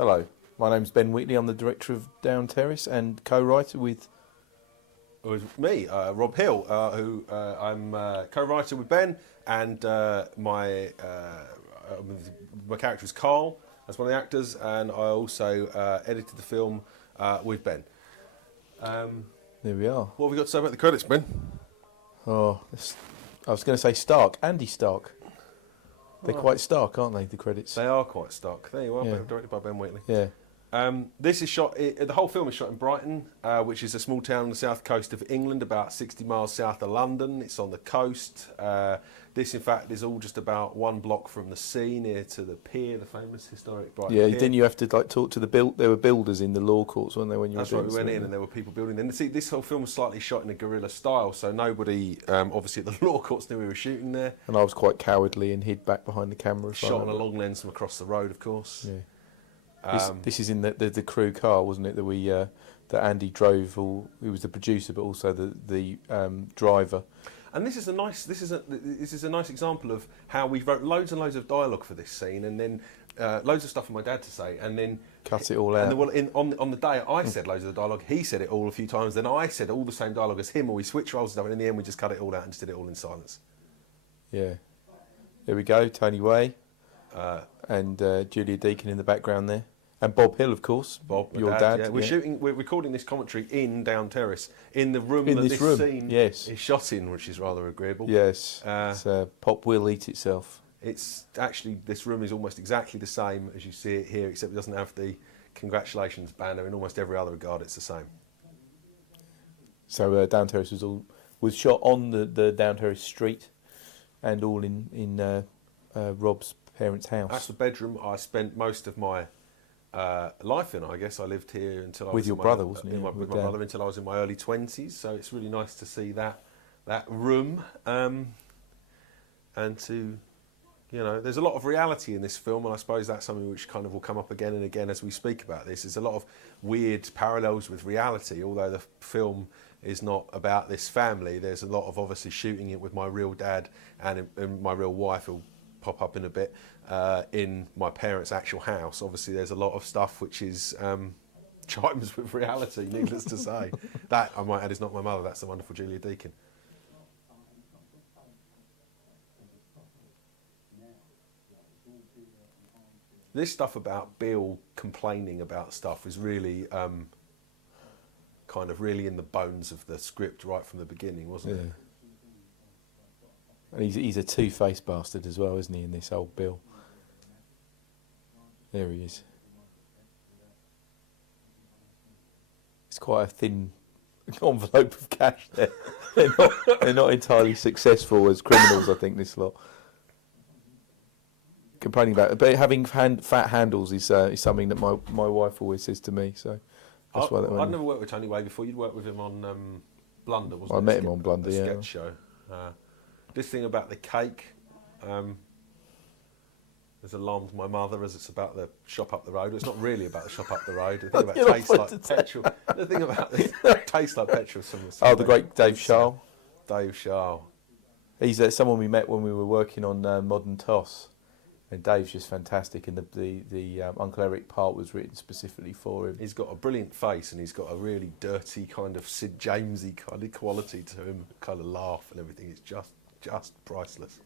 Hello, my name's Ben Wheatley. I'm the director of Terrace and co-writer with... It was me, Rob Hill, who I'm co-writer with Ben, and my character is Karl as one of the actors, and I also edited the film with Ben. There we are. What have we got to say about the credits, Ben? Oh, I was going to say stark. Andy Stark. They're quite stark, aren't they, the credits? They are quite stark. There you are, Yeah. directed by Ben Wheatley. Yeah. This is shot. The whole film is shot in Brighton, which is a small town on the south coast of England, about 60 miles south of London. It's on the coast. This, in fact, is all just about one block from the sea, near to the pier, the famous historic Brighton pier. Didn't you have to talk to the there were builders in the law courts, weren't there, when you That's were right, we went in and there were people building. And see, this whole film was slightly shot in a guerrilla style, so nobody, obviously, at the law courts knew we were shooting there. And I was quite cowardly and hid back behind the camera. Shot on a long lens from across the road, of course. Yeah. This is in the crew car, wasn't it? That Andy drove. He was the producer, but also the driver. And this is a nice example of how we wrote loads and loads of dialogue for this scene, and then loads of stuff for my dad to say, and then cut it all out. And on the day I said loads of the dialogue, he said it all a few times, then I said all the same dialogue as him, or we switched roles and stuff, and in the end we just cut it all out and just did it all in silence. Yeah. There we go, Tony Way, and Julia Deakin in the background there. And Bob Hill, of course. Bob, your dad. Yeah. We're recording this commentary in Down Terrace, in the room that this scene is shot in, which is rather agreeable. Yes. Pop will eat itself. It's actually, this room is almost exactly the same as you see it here, except it doesn't have the congratulations banner. In almost every other regard, it's the same. So Down Terrace was shot on the Down Terrace street, and all in Rob's parents' house. That's the bedroom I spent most of my life in. I guess I lived here until I was with your brother, wasn't it? With my brother until I was in my early 20s. So it's really nice to see that room, and to, there's a lot of reality in this film, and I suppose that's something which kind of will come up again and again as we speak about this. There's a lot of weird parallels with reality, although the film is not about this family. There's a lot of obviously shooting it with my real dad and my real wife, who'll pop up in a bit, in my parents' actual house. Obviously there's a lot of stuff which is chimes with reality, needless to say. That, I might add, is not my mother, that's the wonderful Julia Deakin. This stuff about Bill complaining about stuff is really kind of really in the bones of the script right from the beginning, wasn't it? And he's a two-faced bastard as well, isn't he, in this old Bill? There he is. It's quite a thin envelope of cash there. They're not entirely successful as criminals, I think, this lot. Complaining about it. But having fat handles is something that my wife always says to me, so that's why that I'd never worked with Tony Way before. You'd worked with him on Blunder, wasn't it? I met him on Blunder, the sketch show. This thing about the cake has alarmed my mother, as it's about the shop up the road. It's not really about the shop up the road. The thing about tastes like petrol. The thing about this tastes like petrol. The great Dave Charles. Dave Charles. He's someone we met when we were working on Modern Toss, and Dave's just fantastic. And the Uncle Eric part was written specifically for him. He's got a brilliant face, and he's got a really dirty kind of Sid Jamesy kind of quality to him. Kind of laugh and everything. It's just priceless.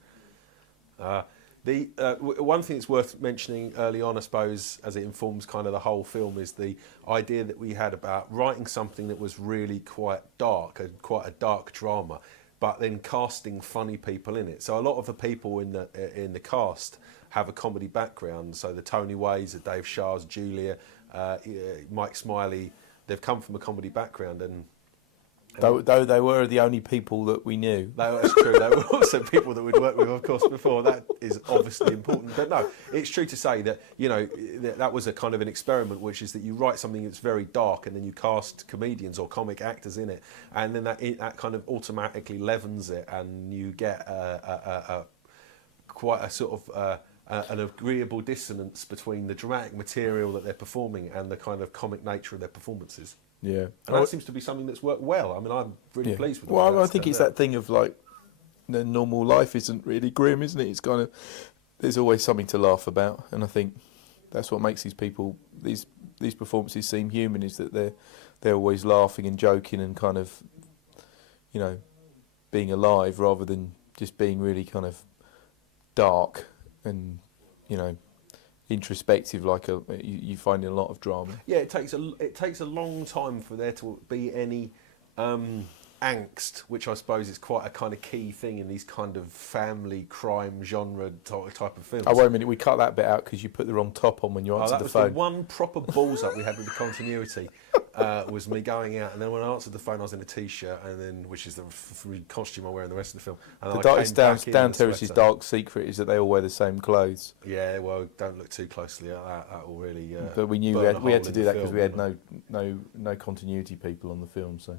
One thing that's worth mentioning early on, I suppose, as it informs kind of the whole film, is the idea that we had about writing something that was really quite dark, quite a dark drama, but then casting funny people in it. So a lot of the people in the cast have a comedy background. So the Tony Ways, the Dave Charles, Julia, Mike Smiley, they've come from a comedy background, and though they were the only people that we knew. That's true. They were also people that we'd worked with, of course, before. That is obviously important. But no, it's true to say that, that was a kind of an experiment, which is that you write something that's very dark and then you cast comedians or comic actors in it, and then that kind of automatically leavens it, and you get quite a sort of an agreeable dissonance between the dramatic material that they're performing and the kind of comic nature of their performances. Yeah, and that seems to be something that's worked well. I mean, I'm really pleased with it. Well, I think it's that thing of like, the normal life isn't really grim, isn't it? It's kind of, there's always something to laugh about, and I think That's what makes these people, these performances seem human, is that they're always laughing and joking and kind of, you know, being alive rather than just being really kind of dark and, you know, introspective, like you find in a lot of drama. Yeah, it takes a long time for there to be any angst, which I suppose is quite a kind of key thing in these kind of family crime genre type of films. Oh, wait a minute, we cut that bit out because you put the wrong top on when you answered the phone. That was the one proper balls up we had with the continuity. Was me going out, and then when I answered the phone, I was in a t-shirt, and then which is the costume I wear in the rest of the film. And down Terrace's dark secret is that they all wear the same clothes. Yeah, well, don't look too closely at that. That will really. But we knew we had to do that because we had no continuity people on the film, so.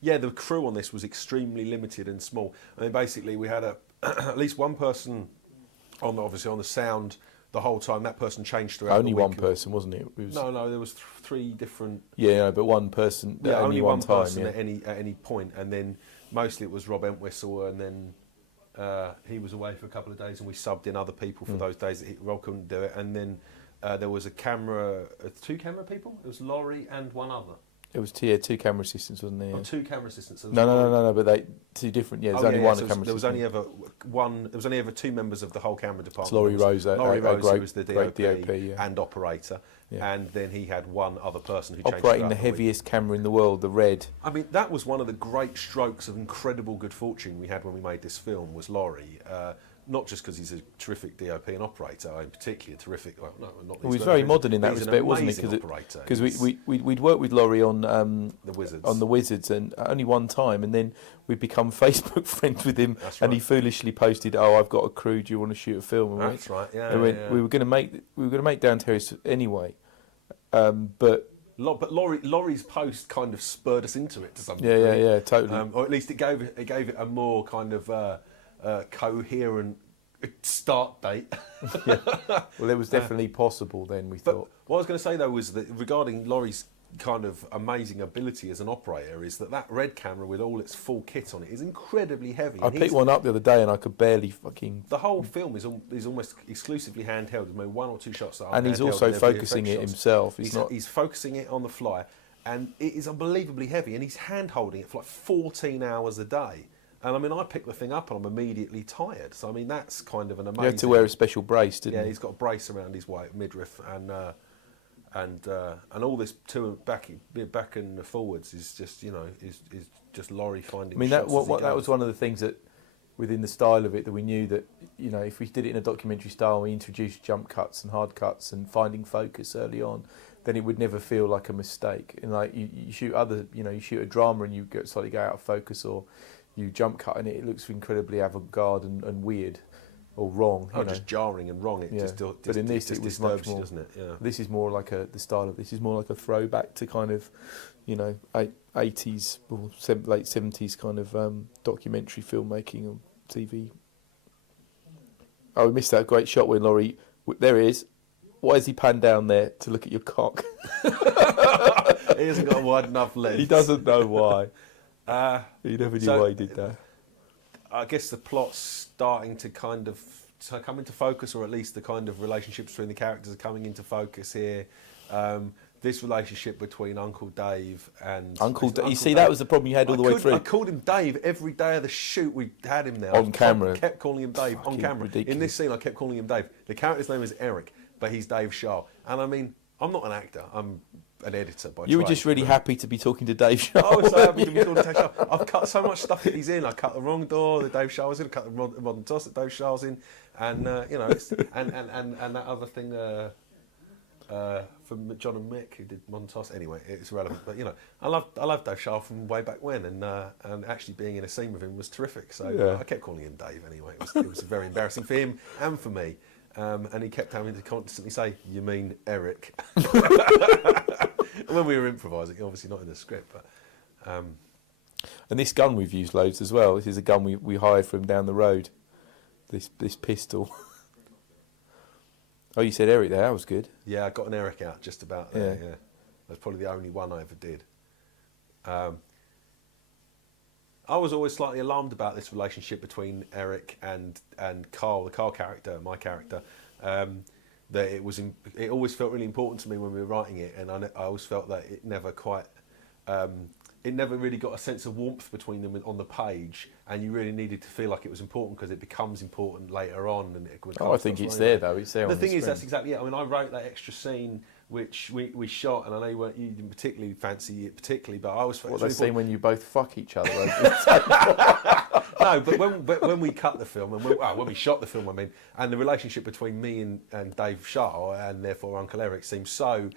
Yeah, the crew on this was extremely limited and small. I mean, basically, we had at least one person on the sound the whole time. That person changed throughout. Only the week. one person, wasn't it? No, there was three different. Yeah, but one person. Yeah, only one time, person at any point, and then mostly it was Rob Entwistle, and then he was away for a couple of days, and we subbed in other people for those days that Rob couldn't do it, and then there was two camera people. It was Laurie and one other. It was two camera assistants, wasn't there? Oh, two camera assistants. No, but they two different. Yeah, there's only one camera assistant. There was only ever one. There was only ever two members of the whole camera department. It's Laurie Rose, who was the DOP, yeah. and operator, and then he had one other person who operating the heaviest camera in the world, the Red. I mean, that was one of the great strokes of incredible good fortune we had when we made this film. Was Laurie. Not just because he's a terrific DOP and operator, particularly a terrific. Well, no, not. He was very modern in that respect, wasn't he? Because we'd worked with Laurie on the Wizards. On the Wizards, and only one time, and then we'd become Facebook friends with him. That's and right. He foolishly posted, "Oh, I've got a crew. Do you want to shoot a film?" And that's right. Yeah. We were going to make Down Terrace anyway, but. But Laurie's post kind of spurred us into it to some degree. Yeah, totally. Or at least it gave it a more kind of coherent start date. Yeah. Well, it was definitely possible then, we thought. What I was going to say though was that regarding Laurie's kind of amazing ability as an operator is that Red camera with all its full kit on it is incredibly heavy. I picked one up the other day and I could barely fucking. The whole film is almost exclusively handheld. There's maybe one or two shots that are and he's also focusing it himself. He's focusing it on the fly, and it is unbelievably heavy. And he's hand holding it for like 14 hours a day. And I mean, I pick the thing up and I'm immediately tired. So I mean, that's kind of an amazing. You had to wear a special brace, didn't you? Yeah, he's got a brace around his midriff, and all this back and forwards is just is just Laurie finding. I mean, that was one of the things that within the style of it that we knew that if we did it in a documentary style, we introduced jump cuts and hard cuts and finding focus early on, then it would never feel like a mistake. And like you shoot you shoot a drama and you slightly go out of focus, or you jump cut and it looks incredibly avant-garde and weird or wrong. Just jarring and wrong. But in this, it was much more, doesn't it? Yeah. This is more like the style of this is more like a throwback to kind of, 80s or late 70s kind of documentary filmmaking on TV. Oh, we missed that great shot when Laurie. There he is. Why is he panned down there to look at your cock? He hasn't got a wide enough lens. He doesn't know why. He never knew why he did that. I guess the plot's starting to kind of come into focus, or at least the kind of relationships between the characters are coming into focus here. This relationship between Uncle Dave and Uncle Dave. You see, that was the problem you had all the way through. I called him Dave every day of the shoot. We had him there on camera. I kept calling him Dave on camera. Ridiculous. In this scene, I kept calling him Dave. The character's name is Eric, but he's Dave Shaw. And I mean, I'm not an actor. I'm an editor by trade. You were just really happy to be talking to Dave Shaw. I was so happy to be talking to Dave Shaw. I've cut so much stuff that he's in. I cut the wrong door that Dave Shaw was in. I cut the modern toss that Dave Shaw's in, and it's, and that other thing from John and Mick who did modern toss. Anyway, it's relevant. But I love Dave Shaw from way back when, and actually being in a scene with him was terrific. So I kept calling him Dave anyway. It was very embarrassing for him and for me. And he kept having to constantly say, "You mean Eric?" When we were improvising, obviously not in the script, but. And this gun we've used loads as well. This is a gun we hired from down the road. This pistol. Oh, you said Eric there. That was good. Yeah, I got an Eric out just about there. Yeah, that's probably the only one I ever did. I was always slightly alarmed about this relationship between Eric and Karl, the Karl character, my character, that it always felt really important to me when we were writing it, and I always felt that it never quite. It never really got a sense of warmth between them on the page, and you really needed to feel like it was important because it becomes important later on. And I think it's there though. It's there. The on thing the is, screen. that's exactly it. I mean, I wrote that extra scene which we shot, and I know you didn't particularly fancy it particularly, but I was. What they scene when you both fuck each other. No, but when we cut the film and when we shot the film, I mean, and the relationship between me and Dave Sharp, and therefore Uncle Eric, seems so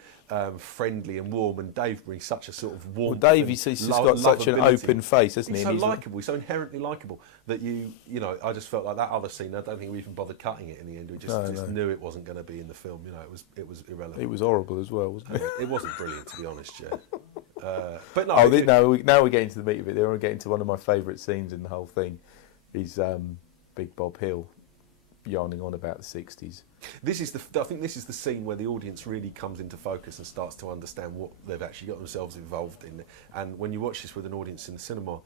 friendly and warm, and Dave brings such a sort of warmth. Well, Dave, he's got such an open face, hasn't he? He's so likeable, he's so inherently likeable that you know, I just felt like that other scene. I don't think we even bothered cutting it in the end. We just knew it wasn't going to be in the film. You know, it was irrelevant. It was horrible as well, wasn't it? It wasn't brilliant, to be honest, yeah. But no. Now we're getting to the meat of it. We're getting to one of my favourite scenes in the whole thing. Is Big Bob Hill yarning on about the 60s. I think this is the scene where the audience really comes into focus and starts to understand what they've actually got themselves involved in. And when you watch this with an audience in the cinema,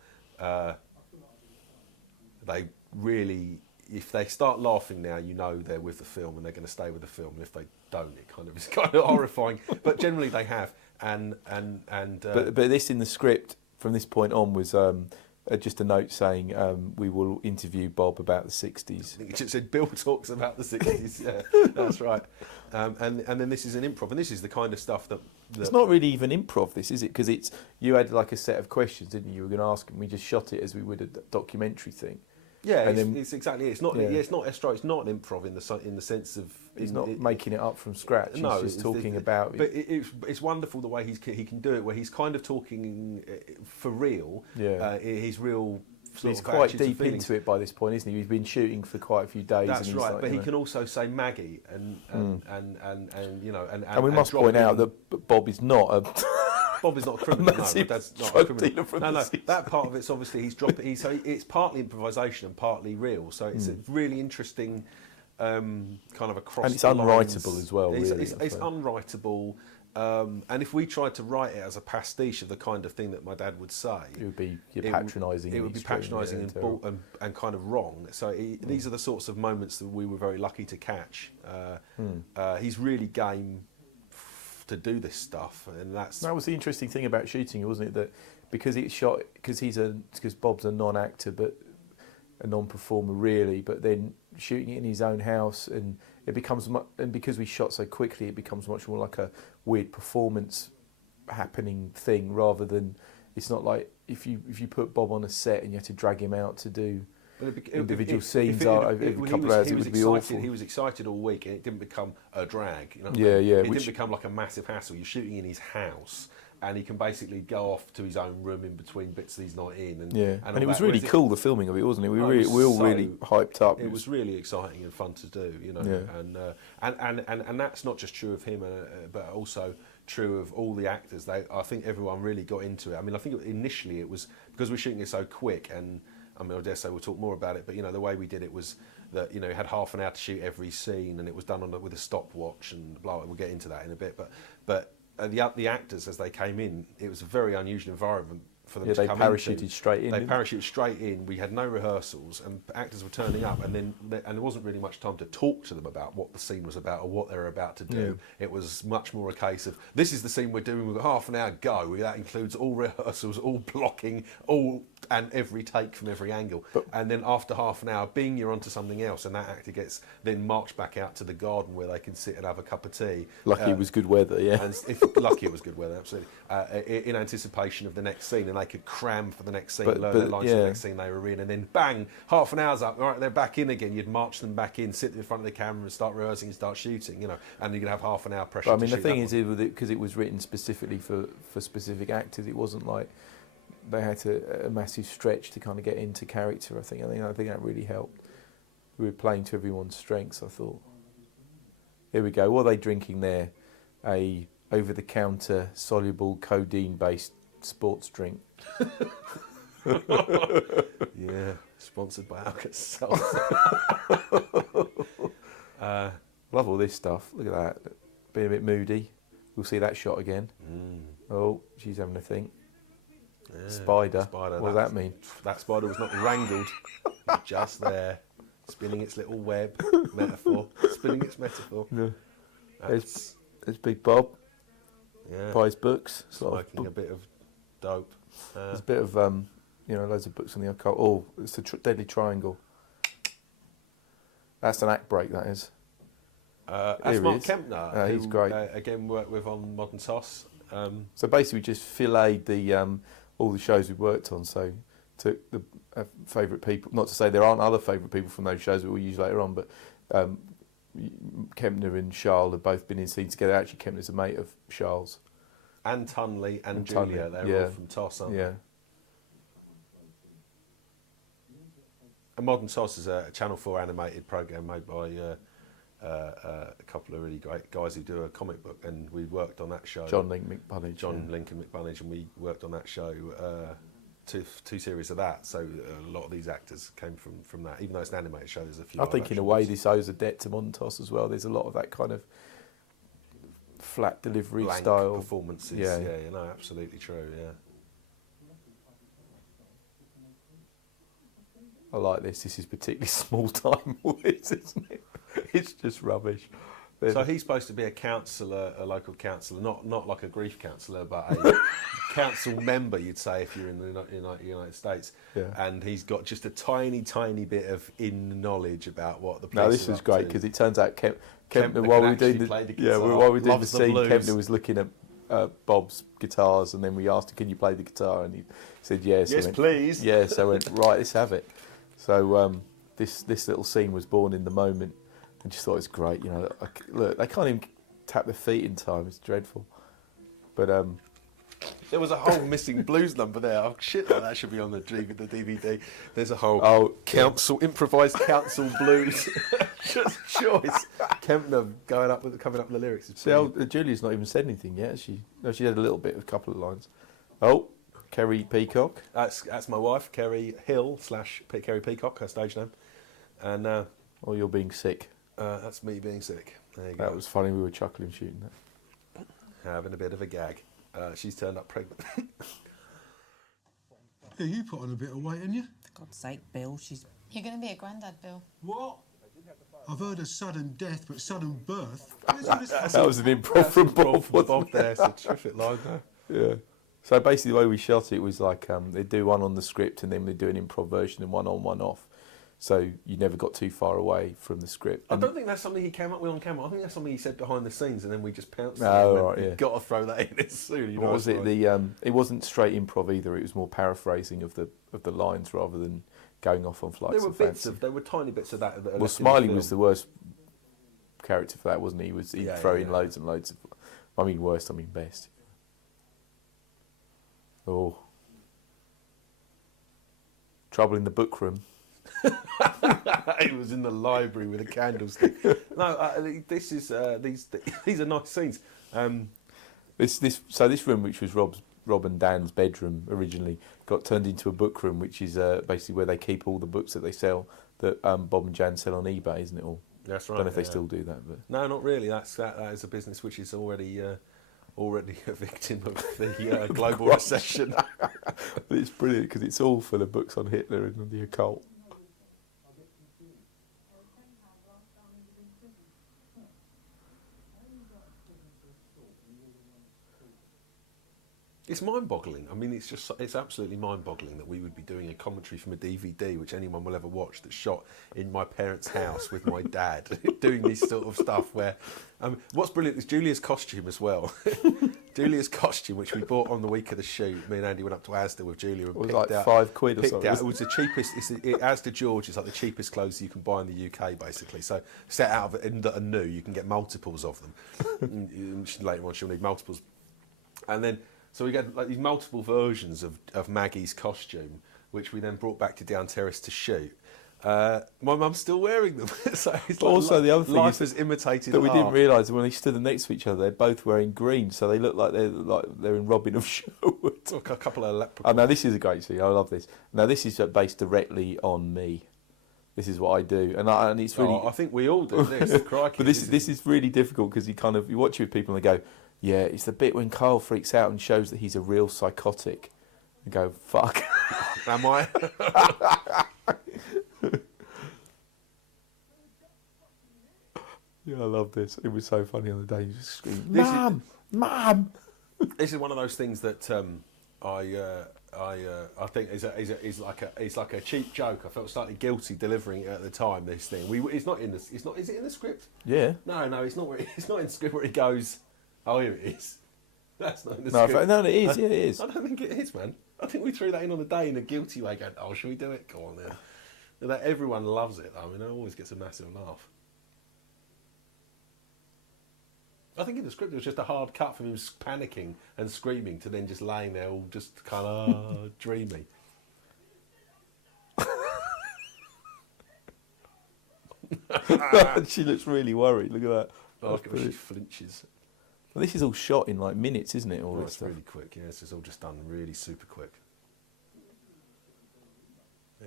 they really, if they start laughing now, you know they're with the film and they're going to stay with the film. And if they don't, it's kind of horrifying. But generally they have. But this in the script from this point on was just a note saying we will interview Bob about the 60s. I think it just said Bill talks about the 60s. Yeah, that's right. And then this is an improv, and this is the kind of stuff that it's not really even improv, this, is it? Because you had like a set of questions, didn't you? You were going to ask, and we just shot it as we would a documentary thing. Yeah, it's exactly. It's not. Yeah. It's not Estro. It's not an improv in the sense of. He's not making it up from scratch. No, he's just talking about. But it's wonderful the way he can do it, where he's kind of talking for real. Yeah, he's real. He's quite deep into it by this point, isn't he? He's been shooting for quite a few days. That's and right. Like, but he can also say Maggie and you know and we must point out that Bob is not a. Bob is not a criminal. No, that's not a criminal. No, that part of it's obviously he's dropping. So it's partly improvisation and partly real. So it's a really interesting kind of across. And it's unwritable as well. It's really, unwritable. And if we tried to write it as a pastiche of the kind of thing that my dad would say, it would be patronising. It would be patronising and kind of wrong. So these are the sorts of moments that we were very lucky to catch. He's really game to do this stuff, and that was the interesting thing about shooting it, wasn't it? That because Bob's a non-actor but a non-performer really, but then shooting it in his own house, and it becomes and because we shot so quickly, it becomes much more like a weird performance happening thing rather than it's not like if you put Bob on a set and you had to drag him out to do. Individual scenes every couple of hours, it would be awful. He was excited all week, and it didn't become a drag. You know It didn't become like a massive hassle. You're shooting in his house, and he can basically go off to his own room in between bits that he's not in. And it was really cool, the filming of it, wasn't it? We all really hyped up. It was really exciting and fun to do, you know. And that's not just true of him, but also true of all the actors. I think everyone really got into it. I mean, I think initially it was because we're shooting it so quick, and I mean, I dare say we'll talk more about it, but you know, the way we did it was that, you know, you had half an hour to shoot every scene, and it was done with a stopwatch and blah. We'll get into that in a bit, but the actors as they came in, it was a very unusual environment for them to come into. They parachuted straight in. They parachuted straight in. We had no rehearsals, and actors were turning up, and there wasn't really much time to talk to them about what the scene was about or what they were about to do. It was much more a case of, this is the scene we're doing. We've got half an hour go. That includes all rehearsals, all blocking, and every take from every angle. And then after half an hour, you're onto something else, and that actor gets then marched back out to the garden where they can sit and have a cup of tea. Lucky it was good weather, yeah. And lucky it was good weather, absolutely. In anticipation of the next scene, and they could cram for the next scene, learn their lines for the next scene they were in, and then bang, half an hour's up, all right, they're back in again. You'd march them back in, sit in front of the camera and start rehearsing and start shooting, you know, and you could have half an hour pressure. But, I mean, the thing is, because it was written specifically for specific actors, it wasn't like they had a massive stretch to kind of get into character. I think that really helped. We were playing to everyone's strengths, I thought. Here we go. What are they drinking there? A over-the-counter soluble codeine-based sports drink. Yeah, sponsored by Alka-Seltzer. Love all this stuff. Look at that. Being a bit moody. We'll see that shot again. Oh, she's having a think. Yeah, spider. What does that mean? That spider was not wrangled, just there, spinning its little web metaphor, spinning its metaphor. Yeah. That's, There's Big Bob. yeah, Buys books. smoking a bit of dope. There's a bit of loads of books on the occult. Oh, it's the Deadly Triangle. That's an act break. That is. That's Mark Kempner. He's who, great. Again, worked with on Modern Toss. So basically, we just filleted the all the shows we worked on. So took the favourite people. Not to say there aren't other favourite people from those shows that we'll use later on, but Kempner and Charles have both been in scenes together. Actually, Kempner's a mate of Charles. And Tunley and Julia. Tunley, They're all from Toss, aren't yeah. they? And Modern Toss is a Channel 4 animated programme made by a couple of really great guys who do a comic book, and we worked on that show. John Lincoln McBunnage, and we worked on that show, two series of that. So a lot of these actors came from that. Even though it's an animated show, there's a few. I think in a way this owes a debt to Modern Toss as well. There's a lot of that kind of flat delivery blank style performances. Yeah, no, absolutely true. Yeah. I like this. This is particularly small time, isn't it? It's just rubbish. So he's supposed to be a counsellor, a local counsellor, not like a grief counsellor, but a council member, you'd say, if you're in the United States. Yeah. And he's got just a tiny bit of knowledge about what the police Now this are was up great to. because it turns out Kempner while we were can doing actually play the while we were doing the loves the scene, blues. Kempner was looking at Bob's guitars, and then we asked him, "Can you play the guitar?" And he said, "Yes." Yes, please. Yeah, so I went, right, let's have it. So this little scene was born in the moment, and just thought it's great. Look, they can't even tap their feet in time. It's dreadful. But there was a whole missing blues number there. Oh shit, that should be on the DVD. There's a whole improvised council blues just choice. Kempner coming up with the lyrics. See, Julia's not even said anything yet. She had a little bit, a couple of lines. Oh, Kerry Peacock. That's my wife, Kerry Hill / Kerry Peacock, her stage name. And oh, you're being sick. That's me being sick. There you go. That was funny. We were chuckling shooting that. Having a bit of a gag. She's turned up pregnant. Yeah, you put on a bit of weight, haven't you? For God's sake, Bill, You're going to be a granddad, Bill. What? I've heard of sudden death, but sudden birth? Where's all this That was an improv from Bob. Bob there. It's a terrific line there. Yeah. So basically, the way we shot it was like they'd do one on the script, and then they'd do an improv version and one on, one off. So you never got too far away from the script. I don't think that's something he came up with on camera. I think that's something he said behind the scenes, and then we just pounced. Right, yeah. You've got to throw that in as soon. What was it? It wasn't straight improv either. It was more paraphrasing of the lines rather than going off on flights. There were tiny bits of that. Well, Smiley was the worst character for that, wasn't he? He'd throw in loads and loads of. I mean, worst. I mean, best. Oh, trouble in the book room. He was in the library with a candlestick. No, these are nice scenes. This room, which was Rob and Dan's bedroom originally, got turned into a book room, which is basically where they keep all the books that they sell that Bob and Jan sell on eBay, isn't it? All. That's right. I don't know if they still do that, but no, not really. That is a business which is already a victim of the global recession. But it's brilliant because it's all full of books on Hitler and the occult. It's mind-boggling. I mean, it's absolutely mind-boggling that we would be doing a commentary from a DVD, which anyone will ever watch, that's shot in my parents' house with my dad, doing this sort of stuff. Where, what's brilliant is Julia's costume as well. Julia's costume, which we bought on the week of the shoot. Me and Andy went up to Asda with Julia and it was picked like out £5 or something. It was the cheapest. Asda George is like the cheapest clothes you can buy in the UK, basically. So set out of it and that are new, you can get multiples of them. Later on, she'll need multiples, and then. So we get like these multiple versions of Maggie's costume, which we then brought back to down Terrace to shoot. My mum's still wearing them. So it's like also, the other thing life is has imitated that we art. didn't realise when they stood next to each other, they're both wearing green, so they look like they're in Robin of Sherwood. A couple of leprechauns. Oh, now this is a great scene. I love this. Now this is based directly on me. This is what I do, and it's really. I think we all do this. Crikey, but this is really difficult because you watch it with people and they go, yeah, it's the bit when Karl freaks out and shows that he's a real psychotic. And go, fuck. Am I? Yeah, I love this. It was so funny on the day. You just screamed, This "Mum, Mum!" This is one of those things that I think is like a cheap joke. I felt slightly guilty delivering it at the time. This thing, it's not in the. It's not. Is it in the script? Yeah. No, it's not. It's not in the script where he goes. Oh, here it is. That's not in the No, script. no, it is. Yeah, it is. I don't think it is, man. I think we threw that in on the day in a guilty way. Going, oh, should we do it? Go on then. And that everyone loves it. I mean, it always gets a massive laugh. I think in the script it was just a hard cut from him panicking and screaming to then just laying there all just kind of dreamy. She looks really worried. Look at that. Oh, she flinches. Well, this is all shot in like minutes, isn't it? All Oh, this it's stuff. really quick. Yeah, it's all just done really super quick.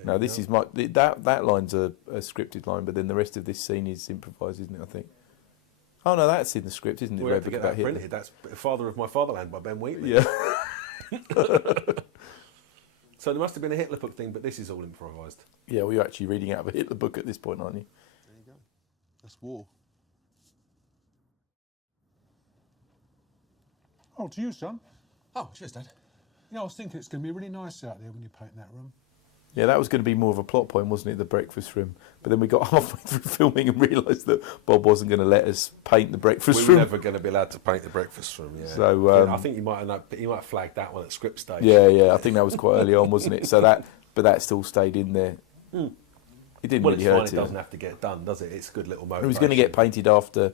No, this is that line's a scripted line, but then the rest of this scene is improvised, isn't it? I think. Oh no, that's in the script, isn't it? We have to get that printed. That's Father of My Fatherland by Ben Wheatley. Yeah. So there must have been a Hitler book thing, but this is all improvised. Yeah, well, you're actually reading out of a Hitler book at this point, aren't you? There you go. That's war. Oh, to you, son. Oh, cheers, Dad. You know, I was thinking it's going to be really nice out there when you paint that room. Yeah, that was going to be more of a plot point, wasn't it? The breakfast room. But then we got halfway through filming and realised that Bob wasn't going to let us paint the breakfast We room. were never going to be allowed to paint the breakfast room. Yeah. So I think you might have flagged that one at script stage. Yeah. I think that was quite early on, wasn't it? So that still stayed in there. It didn't Well, really it's fine. hurt It doesn't have to get done, does it? It's a good little motivation. It was going to get painted after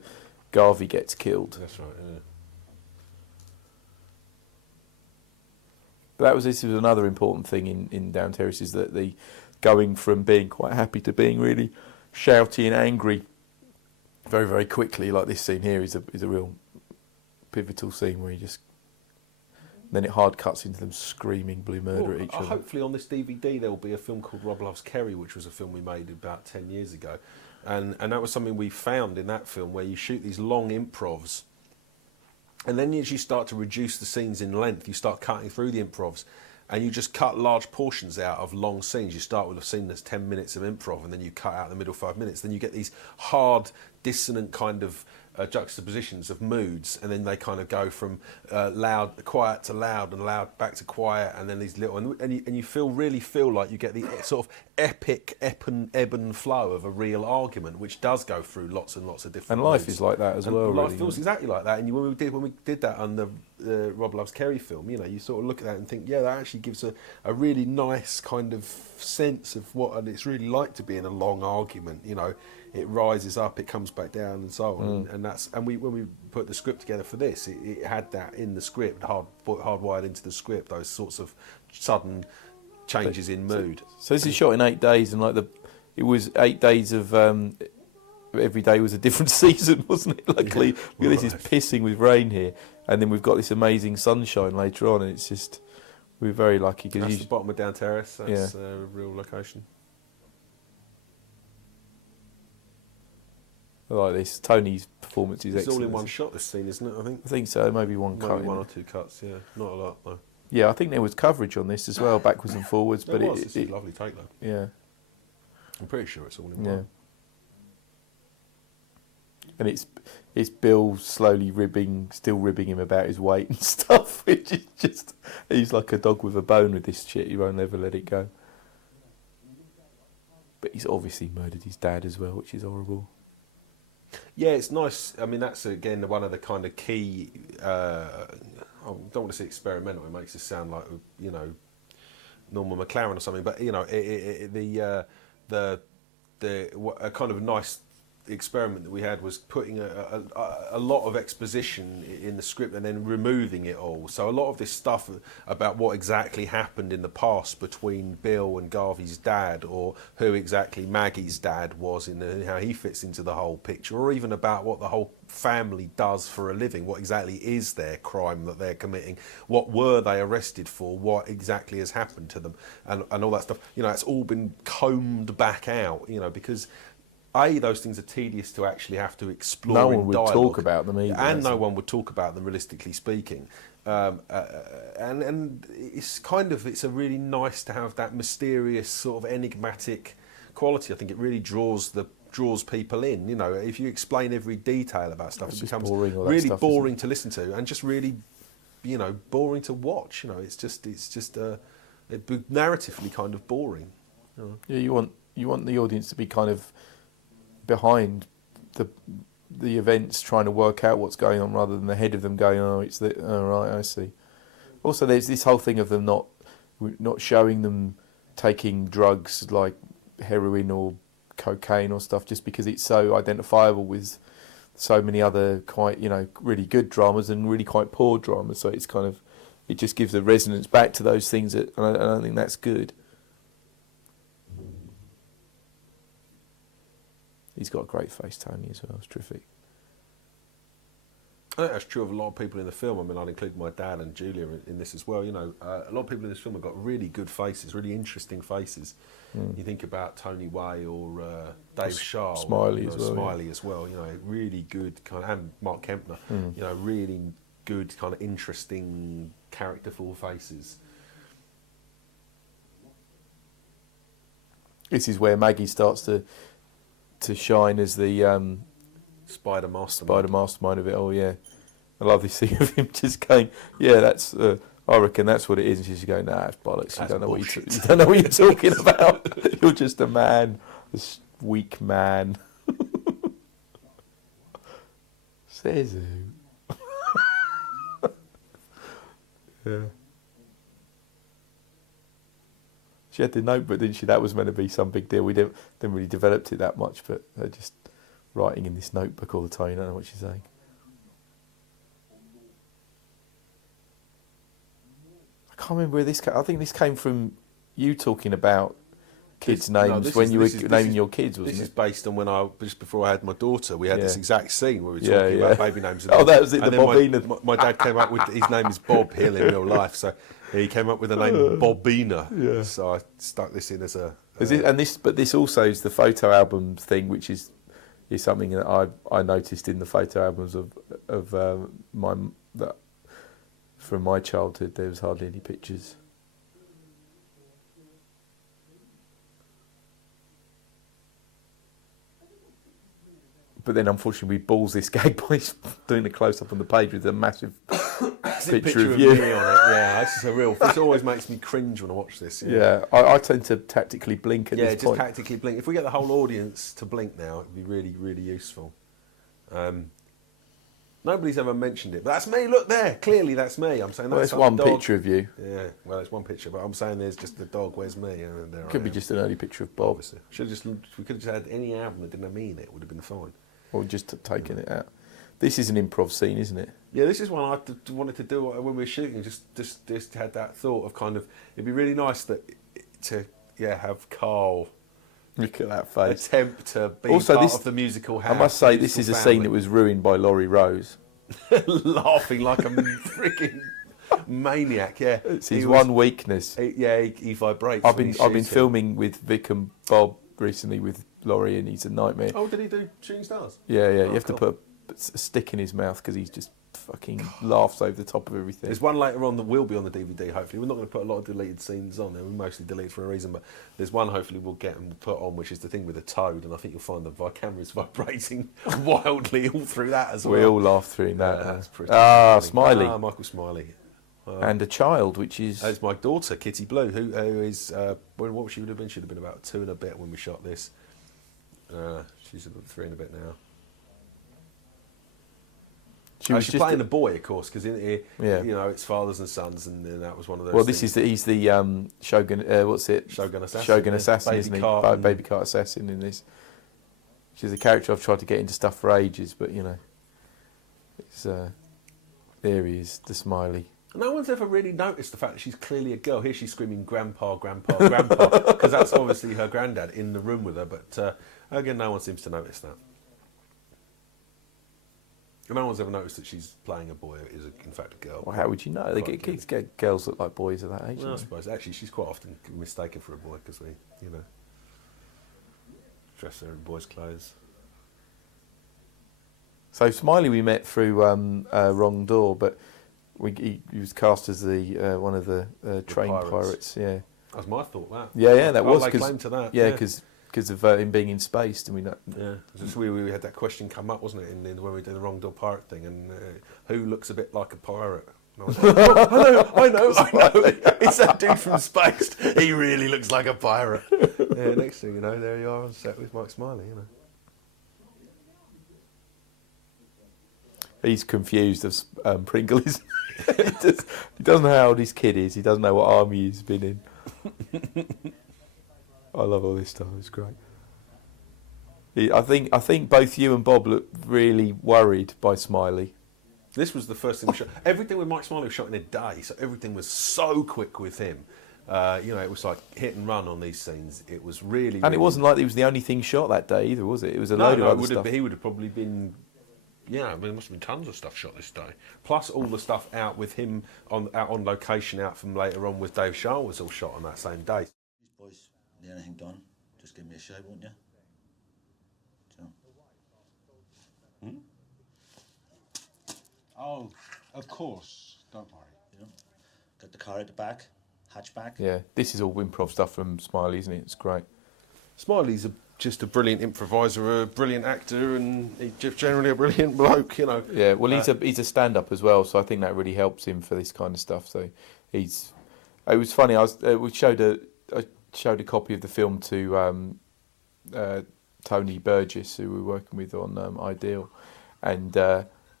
Garvey gets killed. That's right. Yeah. But this was another important thing in Down Terrace, is that the going from being quite happy to being really shouty and angry very, very quickly, like this scene here, is a real pivotal scene where then it hard cuts into them screaming blue murder at each other. Hopefully on this DVD there will be a film called Rob Loves Kerry, which was a film we made about 10 years ago. And that was something we found in that film, where you shoot these long improvs. And then as you start to reduce the scenes in length, you start cutting through the improvs, and you just cut large portions out of long scenes. You start with a scene that's 10 minutes of improv, and then you cut out the middle 5 minutes. Then you get these hard, dissonant kind of juxtapositions of moods, and then they kind of go from quiet to loud, and loud back to quiet, and then these little, and you really feel like you get the sort of epic ebb and flow of a real argument, which does go through lots and lots of different. And life moods. is like that as well. Life really, feels exactly like that. And when we did that on the Rob Loves Kerry film, you sort of look at that and think, yeah, that actually gives a really nice kind of sense of what it's really like to be in a long argument. It rises up, it comes back down, and so on. And when we put the script together for this, it had that in the script, hardwired into the script, those sorts of sudden changes in mood. So this is shot in 8 days, and it was 8 days of every day was a different season, wasn't it? Luckily, this is pissing with rain here, and then we've got this amazing sunshine later on, and it's just, we're very lucky. That's the bottom of Down Terrace. That's a real location. I like this. Tony's performance is It's excellent. all in one shot, this scene, isn't it? I think so. Maybe one cut. Maybe one or two cuts. Yeah, not a lot though. Yeah, I think there was coverage on this as well, backwards and forwards. But it's a lovely take though. Yeah. I'm pretty sure it's all in Yeah. one. And it's Bill slowly still ribbing him about his weight and stuff. Which is just, he's like a dog with a bone with this shit. He won't ever let it go. But he's obviously murdered his dad as well, which is horrible. Yeah, it's nice. I mean, that's again one of the kind of key. I don't want to say experimental. It makes it sound like Norman McLaren or something. But a kind of nice experiment that we had was putting a lot of exposition in the script and then removing it all. So a lot of this stuff about what exactly happened in the past between Bill and Garvey's dad, or who exactly Maggie's dad was and how he fits into the whole picture, or even about what the whole family does for a living, what exactly is their crime that they're committing, what were they arrested for, what exactly has happened to them, and all that stuff. It's all been combed back out, because those things are tedious to actually have to explore. No one in would dialogue, talk about them either. and no one would talk about them realistically speaking. And it's a really nice to have that mysterious sort of enigmatic quality. I think it really draws the draws people in. You know, if you explain every detail about stuff, it becomes boring, all that really stuff, boring to listen to, and just really, you know, boring to watch. You know, it's just narratively kind of boring. You know? Yeah, you want the audience to be kind of behind the events, trying to work out what's going on, rather than ahead of them going, oh, it's the, oh, right, I see. Also, there's this whole thing of them not showing them taking drugs like heroin or cocaine or stuff, just because it's so identifiable with so many other quite, you know, really good dramas and really quite poor dramas. So it's kind of, it just gives a resonance back to those things, and I think that's good. He's got a great face, Tony, as well. It's terrific. I think that's true of a lot of people in the film. I mean, I'd include my dad and Julia in this as well. You know, a lot of people in this film have got really good faces, really interesting faces. You think about Tony Way or Dave Sharp, Smiley as well. Smiley as well. You know, really good kind of, and Mark Kempner. You know, really good kind of interesting, characterful faces. This is where Maggie starts to shine as the Spider mastermind. of it all. Yeah, I love this thing of him just going, yeah, that's I reckon that's what it is, and she's going, nah, it's bollocks. You don't know what you don't know what you're talking about. You're just a man, this weak man. Says who? Yeah. She had the notebook, didn't she? That was meant to be some big deal. We didn't really developed it that much, but just writing in this notebook all the time. You don't know what she's saying. I can't remember where this came. I think this came from you talking about kids' names when you were naming your kids, wasn't it? This is based on when just before I had my daughter, we had this exact scene where we were Yeah, talking about baby names. Oh, that was it, and the then Bobina. My dad came up with, his name is Bob Hill in real life, so he came up with the name Bobina. Yeah. So I stuck this in as a... But this also is the photo album thing, which is something that I noticed in the photo albums of from my childhood. There was hardly any pictures. But then, unfortunately, we balls this gag by doing a close-up on the page with a massive picture of you. Me on it. Yeah, this is a real... This always makes me cringe when I watch this. Yeah, I tend to tactically blink at this point. Yeah, just tactically blink. If we get the whole audience to blink now, it'd be really, really useful. Nobody's ever mentioned it, but that's me. Look there. Clearly, that's me. I'm saying that's one dog. picture of you. Yeah, well, it's one picture, but I'm saying there's just the dog. Where's me? And there Could be just an early picture of Bob. We could have just had any album that didn't have me in it. Would have been fine. Or just taking it out. This is an improv scene, isn't it? Yeah, this is one I wanted to do when we were shooting. Just had that thought of kind of, it'd be really nice to have Karl. Look at that face. Attempt to be also, part of the musical house. I must say, this is a scene that was ruined by Laurie Rose. Laughing like a freaking maniac. Yeah, it's his one weakness. He vibrates. I've been filming with Vic and Bob recently with Laurie, and he's a nightmare. Oh, did he do Shooting Stars? Yeah. You have to put a stick in his mouth because he's just fucking laughs over the top of everything. There's one later on that will be on the DVD, hopefully. We're not going to put a lot of deleted scenes on there. We mostly delete for a reason, but there's one hopefully we'll get and put on, which is the thing with the toad, and I think you'll find the camera's vibrating wildly all through that as well. We all laughed through that. That's pretty Smiley. Michael Smiley. And a child, which is... That's my daughter, Kitty Blue, who is... what she would have been? She'd have been about 2 and a bit when we shot this. She's about 3 and a bit now. She's playing a boy, of course, because you know, it's fathers and sons, and that was one of those. Well, things. he's the Shogun. What's it? Shogun Assassin. Shogun Assassin, Baby isn't he? Cart Baby Cart Assassin in this. She's a character I've tried to get into stuff for ages, but you know, it's there he is, the Smiley. No one's ever really noticed the fact that she's clearly a girl. Here she's screaming, "Grandpa, Grandpa, Grandpa," because that's obviously her granddad in the room with her. But again, no one seems to notice that. No one's ever noticed that she's playing a boy is in fact a girl. Well, how would you know? Kids get girls look like boys at that age. Well, I suppose actually she's quite often mistaken for a boy because we, you know, dress her in boys' clothes. So Smiley we met through Wrong Door, but he was cast as the one of the train pirates. Yeah, That was my thought. That that was because claim to that. Yeah, because because of him being in space. Do we know? Yeah, just we had that question come up, wasn't it, in when we did the Wrong Door Pirate thing, and who looks a bit like a pirate? And I was like, oh, I know. It's that dude from Spaced. He really looks like a pirate. Yeah, next thing you know, there you are on set with Mike Smiley, you know. He's confused as Pringle is. He doesn't know how old his kid is. He doesn't know what army he's been in. I love all this stuff. It's great. I think both you and Bob look really worried by Smiley. This was the first thing we shot. Everything with Mike Smiley was shot in a day, so everything was so quick with him. It was like hit and run on these scenes. It was really... And it wasn't like it was the only thing shot that day either, was it? It was a load of other stuff. He would have probably been... Yeah, I mean, there must have been tons of stuff shot this day. Plus all the stuff out with him out on location out from later on with Dave Shaw was all shot on that same day. Boys, need anything done, just give me a shout, won't you? So. Oh, of course. Don't worry. You know, got the car at the back, hatchback. Yeah, this is all improv stuff from Smiley, isn't it? It's great. Smiley's just a brilliant improviser, a brilliant actor, and he's just generally a brilliant bloke, you know. Yeah, well, he's a stand-up as well, so I think that really helps him for this kind of stuff. So it was funny. I showed a copy of the film to Tony Burgess, who we were working with on Ideal, and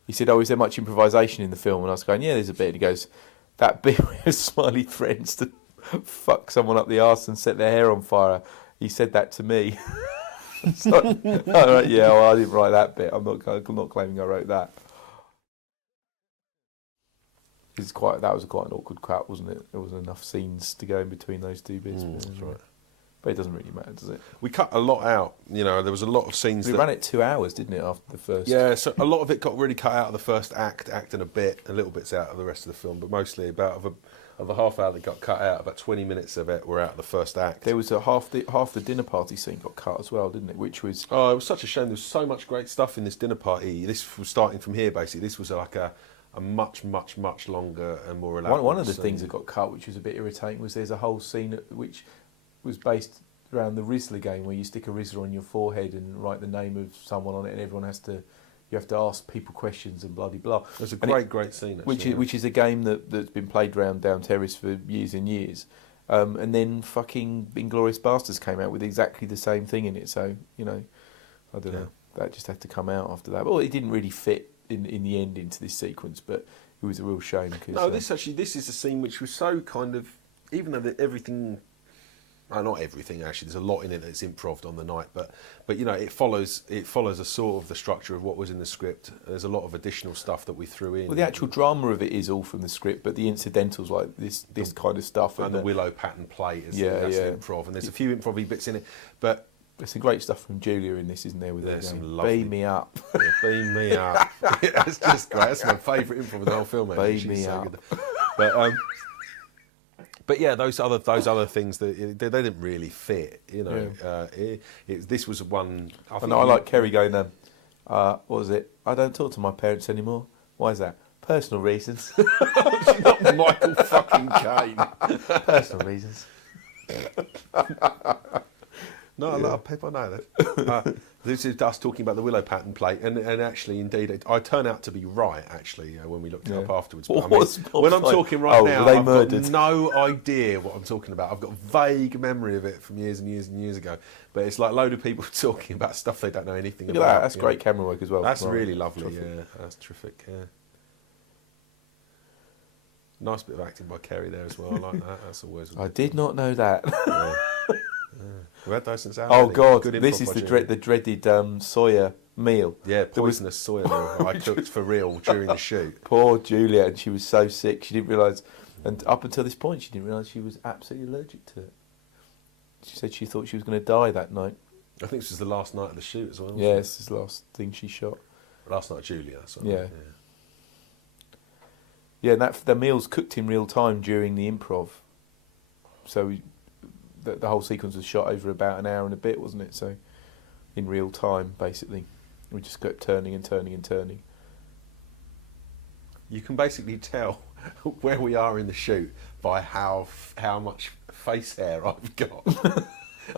he said, "Oh, is there much improvisation in the film?" And I was going, "Yeah, there's a bit." And he goes, "That bit where Smiley threatens to fuck someone up the arse and set their hair on fire. He said that to me." So, yeah, well, I didn't write that bit. I'm not claiming I wrote that. That was quite an awkward cut, wasn't it? There wasn't enough scenes to go in between those two bits. That's right. But it doesn't really matter, does it? We cut a lot out. You know, there was a lot of scenes. We ran it 2 hours, didn't it, after the first? Yeah, so a lot of it got really cut out of the first act and a little bits out of the rest of the film, but mostly about of a half hour that got cut out, about 20 minutes of it were out of the first act. There was half the dinner party scene got cut as well, didn't it? Which was... Oh, it was such a shame. There was so much great stuff in this dinner party. This was starting from here, basically. This was like a much, much, much longer and more elaborate One of the scene. things that got cut, which was a bit irritating, was there's a whole scene which was based around the Rizzler game, where you stick a Rizzler on your forehead and write the name of someone on it, and everyone you have to ask people questions and blah, blah, blah. It's a great scene, actually. Which is a game that's been played around down Terrace for years and years. And then fucking Inglourious Basterds came out with exactly the same thing in it. So, you know, I don't know. That just had to come out after that. Well, it didn't really fit in the end into this sequence, but it was a real shame. No, this is a scene which was so kind of... Even though everything... not everything, actually. There's a lot in it that's improv on the night, but you know, it follows a sort of the structure of what was in the script. There's a lot of additional stuff that we threw in. Well, the actual drama of it is all from the script, but the incidentals, like this kind of stuff, and the willow pattern plate, that's improv. And there's a few improv bits in it, but there's some great stuff from Julia in this, isn't there? With there's some lovely... Beam me up. Yeah, beam me up. Yeah, it's just great. That's my favourite improv in the whole film. Beam me up. Good. But yeah, those other things that they didn't really fit. You know, this was one. I like Kerry going. What was it? I don't talk to my parents anymore. Why is that? Personal reasons. She's not Michael fucking Caine. Personal reasons. No, a lot of people know that. This is us talking about the willow pattern plate, and actually, indeed, I turn out to be right, actually, when we looked it up afterwards. But when I'm talking right now, I've got no idea what I'm talking about. I've got a vague memory of it from years and years and years ago, but it's like a load of people talking about stuff they don't know anything about. That. That's great camera work as well. That's really lovely, yeah. That's terrific, yeah. Nice bit of acting by Kerry there as well, I like that. That's always... I did not know that. Yeah. We've had those since our Oh God, this is the dreaded Sawyer meal. Yeah, poisonous soya meal I cooked for real during the shoot. Poor Julia, and she was so sick, she didn't realise, and up until this point she didn't realise she was absolutely allergic to it. She said she thought she was going to die that night. I think this was the last night of the shoot as well. Yeah, this is the last thing she shot. Last night of Julia, yeah. Yeah, and the meal's cooked in real time during the improv. So the whole sequence was shot over about an hour and a bit, wasn't it? So in real time, basically. We just kept turning and turning and turning. You can basically tell where we are in the shoot by how much face hair I've got.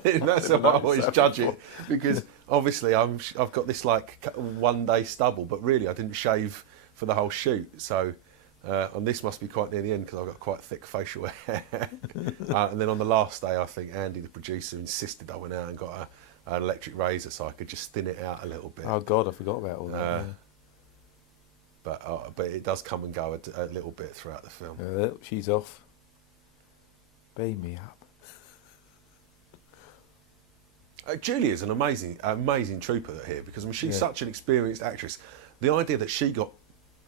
That's how I always judge it, because obviously I've got this like 1 day stubble, but really I didn't shave for the whole shoot. So, and this must be quite near the end because I've got quite thick facial hair. And then on the last day, I think Andy, the producer, insisted I went out and got an electric razor so I could just thin it out a little bit. Oh God, I forgot about all that. But it does come and go a little bit throughout the film. She's off. Beam me up. Julia's an amazing trooper here, because I mean, she's such an experienced actress. The idea that she got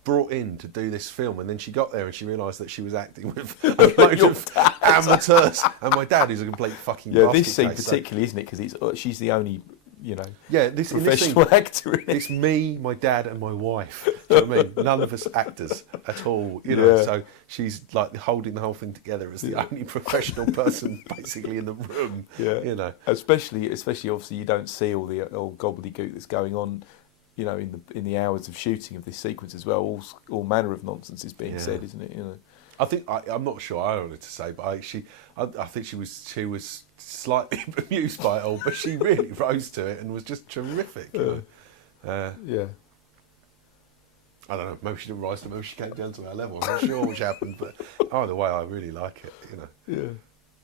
brought in to do this film, and then she got there and she realised that she was acting with a load of amateurs, and my dad, who's a complete fucking this scene case, particularly, isn't it? Because she's the only, this professional actor in it. It's me, my dad, and my wife. Do you know what I mean? None of us actors at all. So she's like holding the whole thing together as the only professional person basically in the room. Yeah, Especially obviously you don't see all the old gobbledygook that's going on. In the hours of shooting of this sequence as well, all manner of nonsense is being said, isn't it? I think I'm not sure I wanted to say, but I think she was slightly bemused by it all, but she really rose to it and was just terrific. I don't know. Maybe she didn't rise to it. Maybe she came down to our level. I'm not sure which happened, but either way, I really like it. Yeah.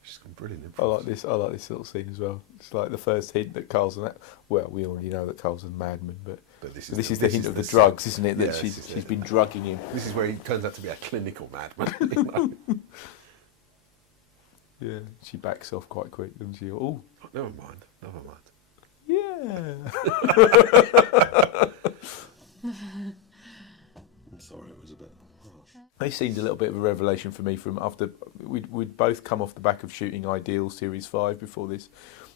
She's got brilliant. I like this little scene as well. It's like the first hint that Karl's well, we already know that Karl's a madman, but this is the hint of the drugs, isn't it? That she's been drugging him. This is where he turns out to be a clinical madman. Yeah, she backs off quite quick, doesn't she? Oh, never mind. Yeah. I'm sorry, it was a bit harsh. They seemed a little bit of a revelation for me from after we'd both come off the back of shooting Ideal Series 5 before this,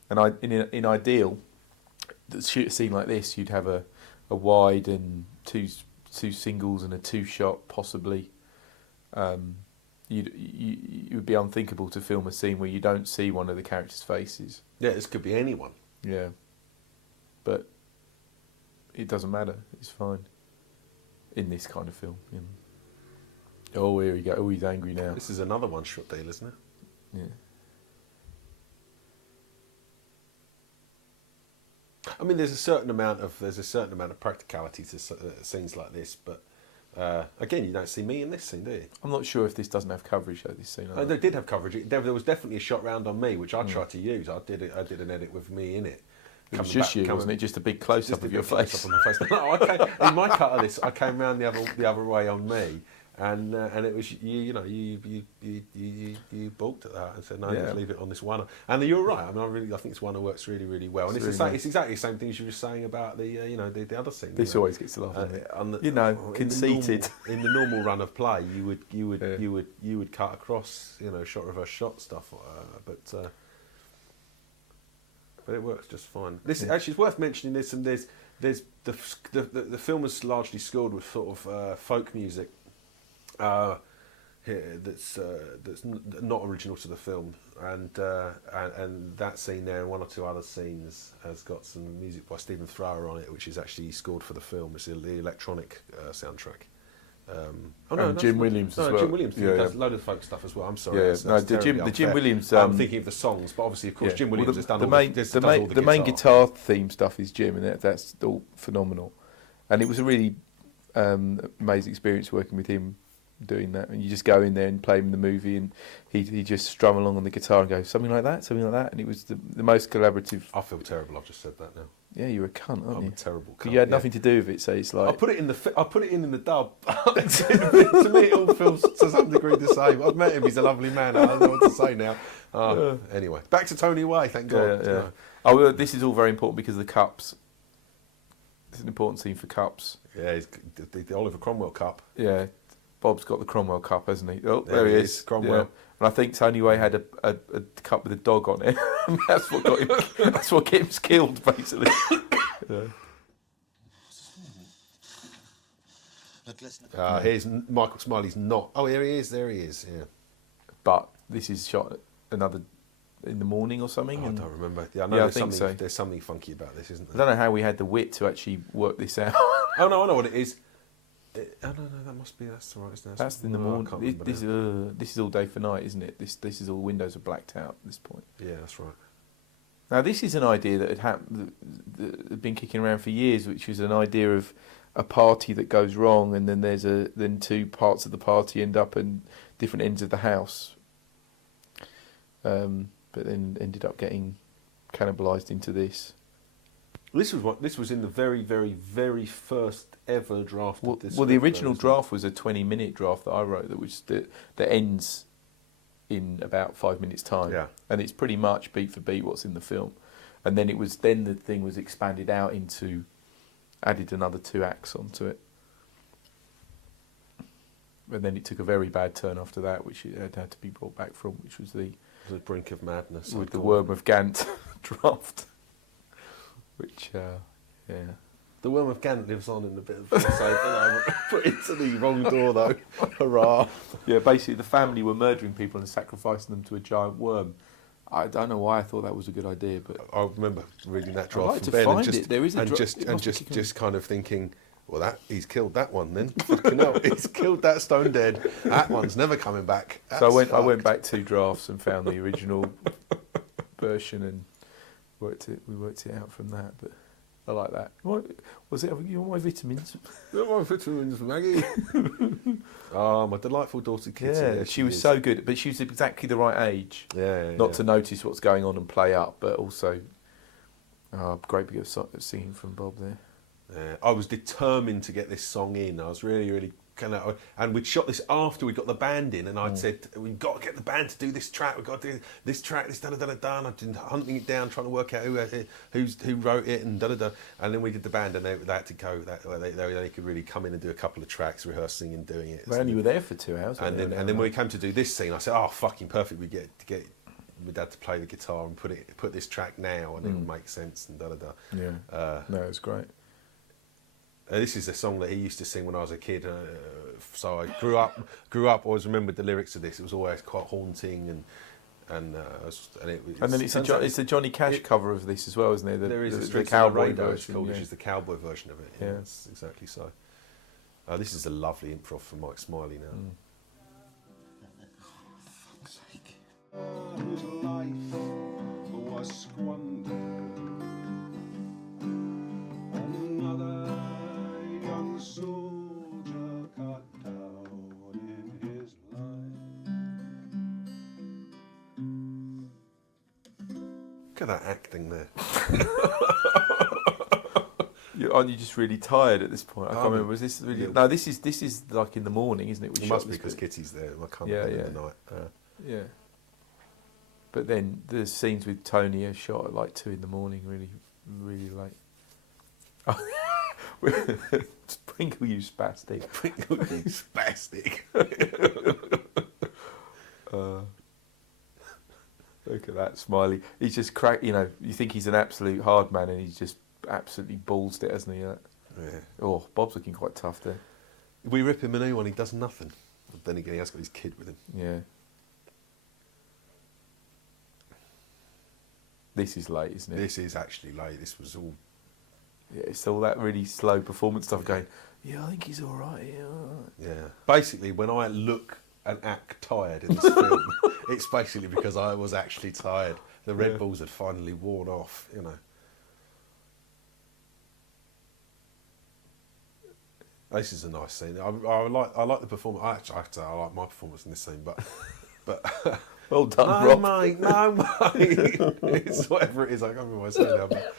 and in Ideal, to shoot a scene like this, you'd have a wide and two singles and a 2-shot possibly. It would be unthinkable to film a scene where you don't see one of the characters' faces. Yeah, this could be anyone. Yeah, but it doesn't matter. It's fine in this kind of film. Oh, here we go. Oh, he's angry now. This is another one-shot deal, isn't it? Yeah. I mean, there's a certain amount of practicality to scenes like this, but again, you don't see me in this scene, do you? I'm not sure if this doesn't have coverage though. This scene. They did have coverage. There was definitely a shot round on me, which I tried to use. I did an edit with me in it. It was just you, wasn't it? Just a big close-up of your face. No, in my cut of this, I came round the other way on me, and it was you balked at that and said no, just leave it on this one. And you're right. I mean, I think it's one that works really, really well. And it's exactly the same thing as you were saying about the other scene. This always gets a laugh. Conceited. In the normal run of play, you would cut across, shot reverse shot stuff, but it works just fine. This actually is worth mentioning. There's the film is largely scored with sort of folk music. Here, that's not original to the film, and that scene there and one or two other scenes has got some music by Stephen Thrower on it, which is actually scored for the film. It's the electronic soundtrack. Jim Williams as well. Jim Williams does a load of folk stuff as well. I'm sorry. The Jim Williams. I'm thinking of the songs, but obviously, of course, Jim Williams has done all the main guitar theme stuff is Jim, and that's all phenomenal. And it was a really amazing experience working with him doing that. And you just go in there and play him the movie, and he just strum along on the guitar and go something like that, and it was the most collaborative. I feel terrible. I've just said that now. Yeah, you're a cunt, aren't you? I'm a terrible cunt. You had nothing to do with it, so it's like... I put it in the dub. To me, it all feels to some degree the same. I've met him, he's a lovely man, I don't know what to say now. Anyway, back to Tony Way, thank God. Yeah. Oh, this is all very important because of the cups. It's an important scene for cups. Yeah, the Oliver Cromwell cup. Yeah, Bob's got the Cromwell cup, hasn't he? Oh, there he is, Cromwell. Yeah. And I think Tony Way had a cup with a dog on it. That's what got him. That's what gets him killed, basically. Here's Michael Smiley's not. Oh, here he is. There he is. Yeah. But this is shot another in the morning or something. I don't remember. Yeah, I know. I think so. There's something funky about this, isn't there? I don't know how we had the wit to actually work this out. Oh no, I know what it is. No, that must be. That's all right. That's in the morning. This is all day for night, isn't it? This is all windows are blacked out at this point. Yeah, that's right. Now, this is an idea that that had been kicking around for years, which was an idea of a party that goes wrong, and then then two parts of the party end up in different ends of the house. But then ended up getting cannibalised into this. This was in the very, very, very first ever draft of this. Well, the script, original though, draft was a 20-minute draft that I wrote that ends in about 5 minutes' time. Yeah. And it's pretty much beat for beat what's in the film. And then the thing was expanded out into, added another 2 acts onto it. And then it took a very bad turn after that, which it had to be brought back from, which was the brink of madness. with the Worm of Gant draft. Which, yeah. The Worm of Gant lives on in a bit of put it to the wrong door though. Hurrah! Yeah, basically the family were murdering people and sacrificing them to a giant worm. I don't know why I thought that was a good idea, but I remember reading that I'd draft like from to Ben find and just it. There is a just kind of thinking, well, he's killed that one then. Fucking hell, he's killed that stone dead. That one's never coming back. So I went back 2 drafts and found the original version and we worked it out from that. But I like that. Was it? You want my vitamins? You want my vitamins, Maggie? Oh, my delightful daughter Kitty. Yeah, she was so good, but she was exactly the right age. Not to notice what's going on and play up, but also great bit of singing from Bob there. I was determined to get this song in. I was really, really and we'd shot this after we got the band in, and I'd said we've got to get the band to do this track. We've got to do this track, this da da da da. And I'd been hunting it down, trying to work out who wrote it and da da da. And then we did the band, and they had to go. They could really come in and do a couple of tracks, rehearsing and doing it. Well, and you were there for 2 hours. And then when we came to do this scene, I said, "Oh, fucking perfect! We get my dad to play the guitar and put this track now, and it will make sense and da da da." Yeah. No, it's great. This is a song that he used to sing when I was a kid, so I grew up. Always remembered the lyrics of this. It was always quite haunting, and then it's a Johnny Cash cover of this as well, isn't there? There is the cowboy version, which is the cowboy version of it. Yeah, that's exactly so. This is a lovely improv from Mike Smiley now. Fuck's sake. Whose life was squandered. Another young soldier cut down in his line. Look at that acting there. Aren't you just really tired at this point? I can't remember. Was this really? No, this is like in the morning, isn't it? It must be because Kitty's there. I can't remember the night. Yeah. But then the scenes with Tony are shot at like 2 a.m, really, really late. Sprinkle you spastic. Sprinkle you spastic. Look at that Smiley. He's just you think he's an absolute hard man, and he's just absolutely ballsed it, hasn't he? Yeah. Oh, Bob's looking quite tough there. We rip him a new one, he does nothing. But then again, he has got his kid with him. Yeah. This is late, isn't it? This is actually late. This was all... Yeah, it's all that really slow performance stuff going, I think he's all right. Yeah. Basically, when I look and act tired in this film, it's basically because I was actually tired. The Red Bulls had finally worn off, This is a nice scene. I like the performance. I like my performance in this scene, but well done, no, Rob. mate, no, mate. It's whatever it is. I can't remember what I said now. But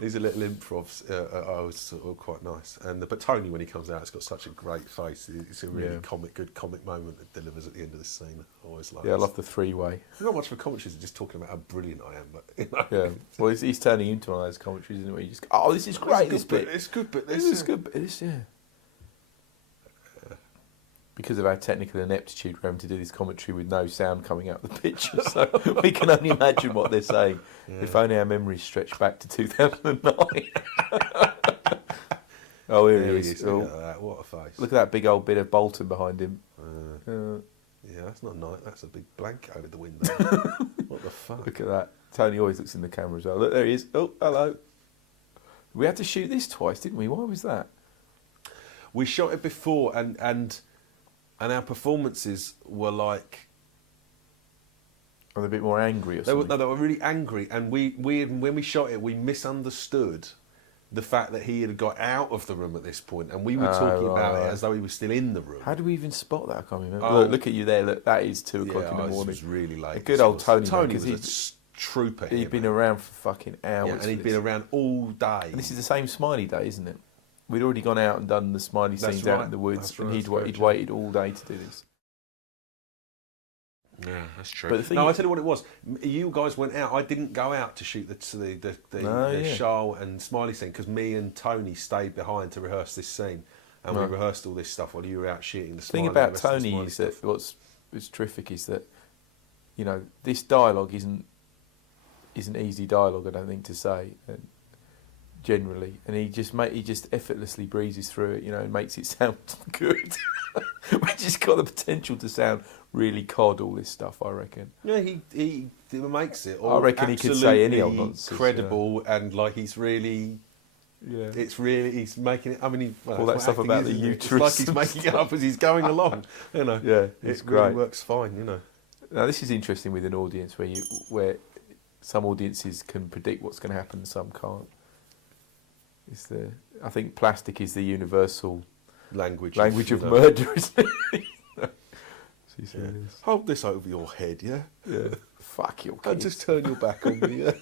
these are little improvs. I was sort of quite nice. But Tony, when he comes out, has got such a great face. It's a really good comic moment that delivers at the end of this scene. I always like. Yeah, I love the 3-way. Not much for commentaries, just talking about how brilliant I am. But yeah, well, he's turning into one of those commentaries, isn't it? Where you just go, this is great. This bit. It's good, but this is good. This, yeah. Because of our technical ineptitude, we're having to do this commentary with no sound coming out of the picture, so we can only imagine what they're saying. Yeah. If only our memories stretch back to 2009. Oh, here he is. Look at that. What a face. Look at that big old bit of Bolton behind him. Yeah, that's not nice. That's a big blank over the window. What the fuck? Look at that. Tony always looks in the camera as well. Look, there he is. Oh, hello. We had to shoot this twice, didn't we? Why was that? We shot it before, and our performances were like Or a bit more angry or They were, something. no, they were really angry, and we when we shot it, we misunderstood the fact that he had got out of the room at this point, and we were talking about it as though he was still in the room. How do we even spot that? I can't remember. Oh. Look at you there. Look, that is 2 o'clock in the morning. It was really late. A good old Tony. Tony because was a trooper. He'd been around for fucking hours. Yeah, and he'd been around all day. And this is the same Smiley day, isn't it? We'd already gone out and done the Smiley scenes out in the woods, and he'd waited all day to do this. Yeah, that's true. But I tell you what it was. You guys went out. I didn't go out to shoot the Charles and Smiley scene because me and Tony stayed behind to rehearse this scene, and we rehearsed all this stuff while you were out shooting the Smiley. The thing about Tony is that what's terrific is that, you know, this dialogue isn't easy dialogue. I don't think to say generally, and he just effortlessly breezes through it, you know, and makes it sound good, which has got the potential to sound really cod, all this stuff, I reckon. Yeah, he makes it. I reckon he could say any old nonsense. Credible, and like he's really. Yeah. It's really, he's making it. I mean, all that stuff about the uterus. It's like he's making it up as he's going along. You know. Yeah, it's it great. Really works fine. You know. Now this is interesting with an audience where some audiences can predict what's going to happen and some can't. I think plastic is the universal language of murder, isn't it? Yeah. Hold this over your head, yeah? Yeah. Fuck your kids. And just turn your back on me, yeah?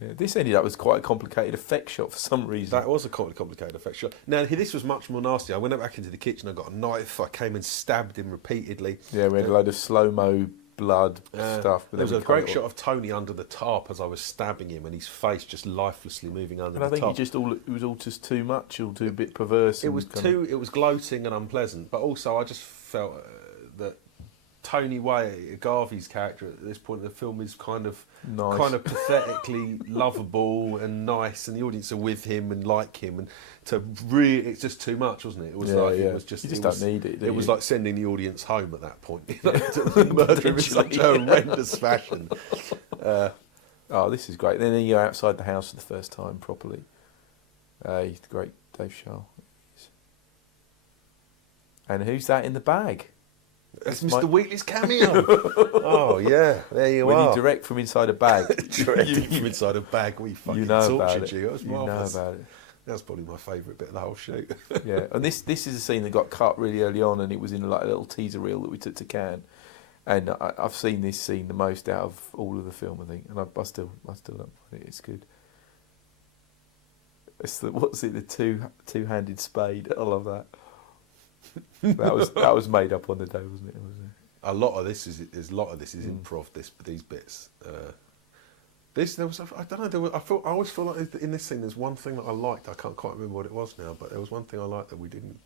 Yeah, this ended up as quite a complicated effect shot for some reason. That was a complicated effect shot. Now, this was much more nasty. I went back into the kitchen, I got a knife, I came and stabbed him repeatedly. Yeah, we had a load of slow-mo blood stuff. But there was a great shot of Tony under the tarp as I was stabbing him, and his face just lifelessly moving under the tarp. And I think it was all just too much, all too a bit perverse. It was gloating and unpleasant, but also I just felt that Tony Garvey's character at this point in the film is kind of pathetically lovable and nice, and the audience are with him and like him, and it's just too much, wasn't it? It was it was just you just don't need it. It was like sending the audience home at that point. You know, to murder him in such a horrendous fashion. This is great. Then you're outside the house for the first time properly. He's the great Dave Charles. And who's that in the bag? That's Mr. Wheatley's cameo. Oh yeah, there you are. When you direct from inside a bag, directing from inside a bag, we fucking tortured you. That was marvellous. You know about it. That's probably my favourite bit of the whole shoot. Yeah, and this is a scene that got cut really early on, and it was in like a little teaser reel that we took to Cannes. And I've seen this scene the most out of all of the film, I think, and I still don't find it. It's good. It's the two-handed spade. I love that. That was made up on the day, wasn't it? A lot of this is improv. These bits. I don't know. I always feel like in this scene there's one thing that I liked. I can't quite remember what it was now, but there was one thing I liked that we didn't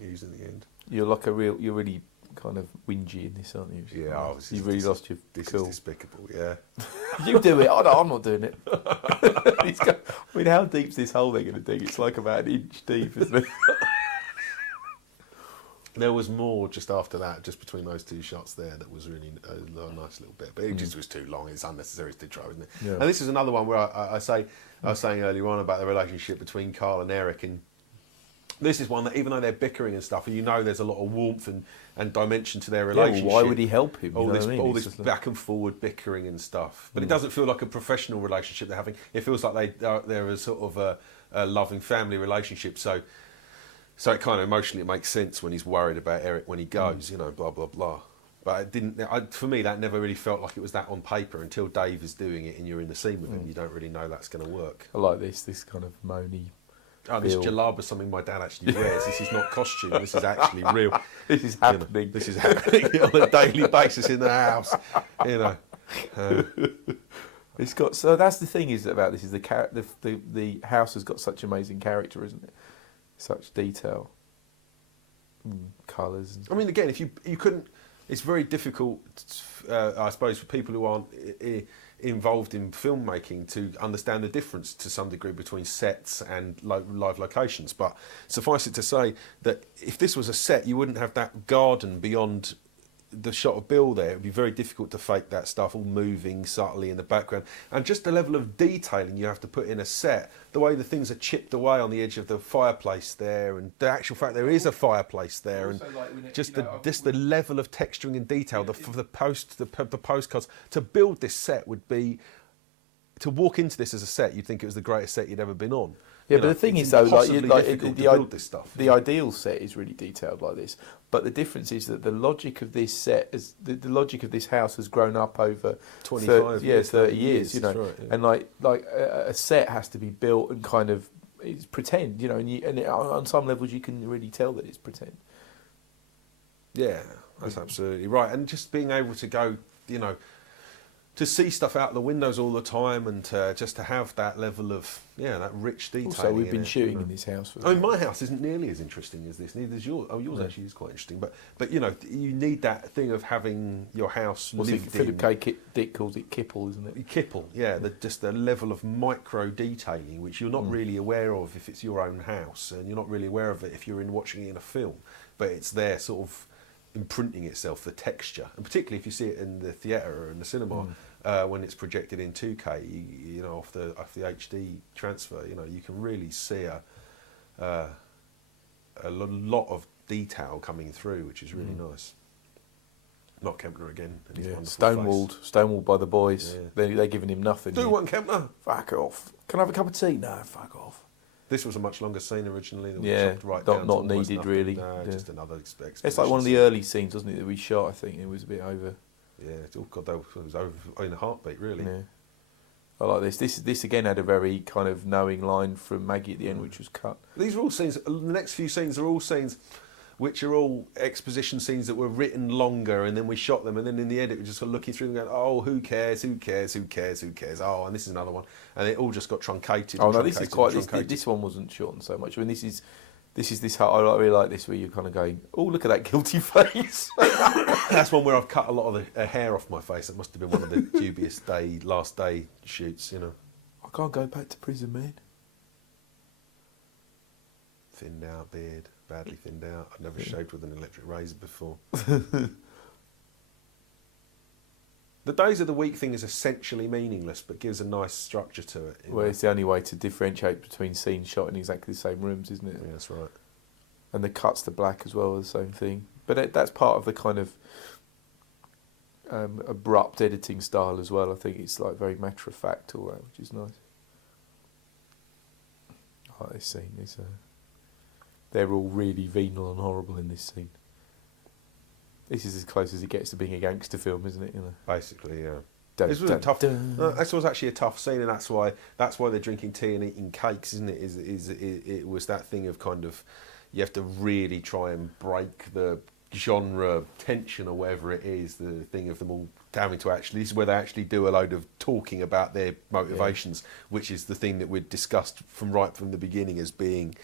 use in the end. You're really kind of whingy in this, aren't you? Yeah, you've really lost your cool. This is despicable. Yeah. You do it. I'm not doing it. I mean, how deep's this hole they're going to dig? It's like about an inch deep, isn't it? There was more just after that, just between those two shots there, that was really a nice little bit. But it just was too long. It's unnecessary to try, isn't it? Yeah. And this is another one where I was saying earlier on about the relationship between Karl and Eric, and this is one that even though they're bickering and stuff, and you know there's a lot of warmth and dimension to their relationship. Yeah, well, why would he help him? All this back and forward bickering and stuff. But it doesn't feel like a professional relationship they're having. It feels like they're a sort of a loving family relationship. So it kind of emotionally makes sense when he's worried about Eric when he goes, you know, blah, blah, blah. But it didn't. For me, that never really felt like it was that on paper until Dave is doing it and you're in the scene with him. You don't really know that's going to work. I like this kind of moany. Oh, this jalab is something my dad actually wears. This is not costume. This is actually real. This is happening. You know, this is happening on a daily basis in the house. You know. It's got. So that's the thing about this is the house has got such amazing character, isn't it? Such detail, colours. I mean, again, if you couldn't, it's very difficult, I suppose, for people who aren't involved in filmmaking to understand the difference to some degree between sets and live locations. But suffice it to say that if this was a set, you wouldn't have that garden beyond the shot of Bill there, it would be very difficult to fake that stuff all moving subtly in the background. And just the level of detailing you have to put in a set, the way the things are chipped away on the edge of the fireplace there, and the actual fact there is a fireplace there, and just the level of texturing and detail, the postcards. To build this set would be, to walk into this as a set, you'd think it was the greatest set you'd ever been on. Yeah, but the thing is, though, the ideal set is really detailed like this. But the difference is that the logic of this set, the logic of this house has grown up over 30 years. You know, right, yeah. And like a set has to be built and kind of it's pretend. You know, and on some levels you can really tell that it's pretend. Yeah, that's absolutely right. And just being able to go, you know, to see stuff out the windows all the time, and just to have that level of that rich detail. Also, we've been shooting in this house. I mean, my house isn't nearly as interesting as this. Neither is yours. Oh, yours actually is quite interesting. But you know, you need that thing of having your house lived in. Philip K. Dick calls it kipple, isn't it? Kipple, yeah. Just the level of micro detailing which you're not really aware of if it's your own house, and you're not really aware of it if you're watching it in a film. But it's there, sort of imprinting itself, the texture, and particularly if you see it in the theatre or in the cinema. When it's projected in 2K, you know, off the HD transfer, you know, you can really see a lot of detail coming through, which is really nice. Not Kempner again. And his wonderful stonewalled by the boys. Yeah. They're giving him nothing. Do one, Kempner. Fuck off. Can I have a cup of tea? No, fuck off. This was a much longer scene originally. Not needed really. No, just another expedition. It's like one of the early scenes, wasn't it, that we shot? I think it was a bit over. Yeah, it was over in a heartbeat, really. Yeah. I like this. This again had a very kind of knowing line from Maggie at the end, which was cut. These are all scenes. The next few scenes are all scenes, which are all exposition scenes that were written longer, and then we shot them, and then in the end it was just sort of looking through them, going, "Oh, who cares? Who cares? Who cares? Who cares? Oh, and this is another one," and it all just got truncated. Oh no, this is quite. This one wasn't shortened so much. I mean, this is I really like this, where you're kind of going, oh, look at that guilty face. That's one where I've cut a lot of the hair off my face. That must have been one of the dubious last day shoots, you know. I can't go back to prison, man. Thinned out beard, badly thinned out. I've never shaved with an electric razor before. The days of the week thing is essentially meaningless, but gives a nice structure to it. Well, it's the only way to differentiate between scenes shot in exactly the same rooms, isn't it? Yeah, that's right. And the cuts to black as well are the same thing. But that's part of the kind of abrupt editing style as well. I think it's like very matter of fact, all that, which is nice. I like this scene. They're all really venal and horrible in this scene. This is as close as it gets to being a gangster film, isn't it? You know? Basically, yeah. This was a tough. This was actually a tough scene, and that's why they're drinking tea and eating cakes, isn't it? It was that thing of kind of you have to really try and break the genre tension or whatever it is. The thing of them all having to actually. This is where they actually do a load of talking about their motivations, which is the thing that we'd discussed from the beginning as being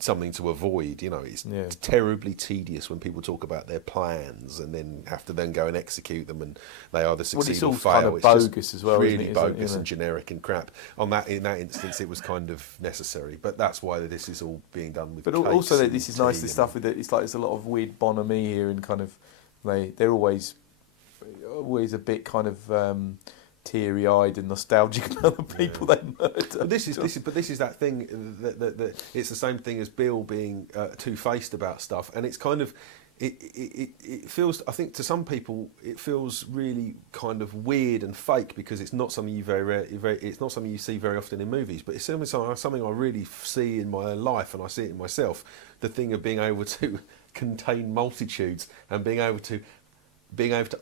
something to avoid. You know, it's terribly tedious when people talk about their plans and then have to then go and execute them, and they either succeed or fail. Kind of bogus as well, really bogus and generic and crap. In that instance, it was kind of necessary, but that's why this is all being done with. But also, this is nice. This stuff with it. It's like there's a lot of weird bonhomie here, and kind of they're always a bit kind of. Teary-eyed and nostalgic about the people they murder. But this is that thing that it's the same thing as Bill being two-faced about stuff, and it's kind of it feels. I think to some people it feels really kind of weird and fake because it's not something it's not something you see very often in movies. But it's something I really see in my life, and I see it in myself. The thing of being able to contain multitudes and being able to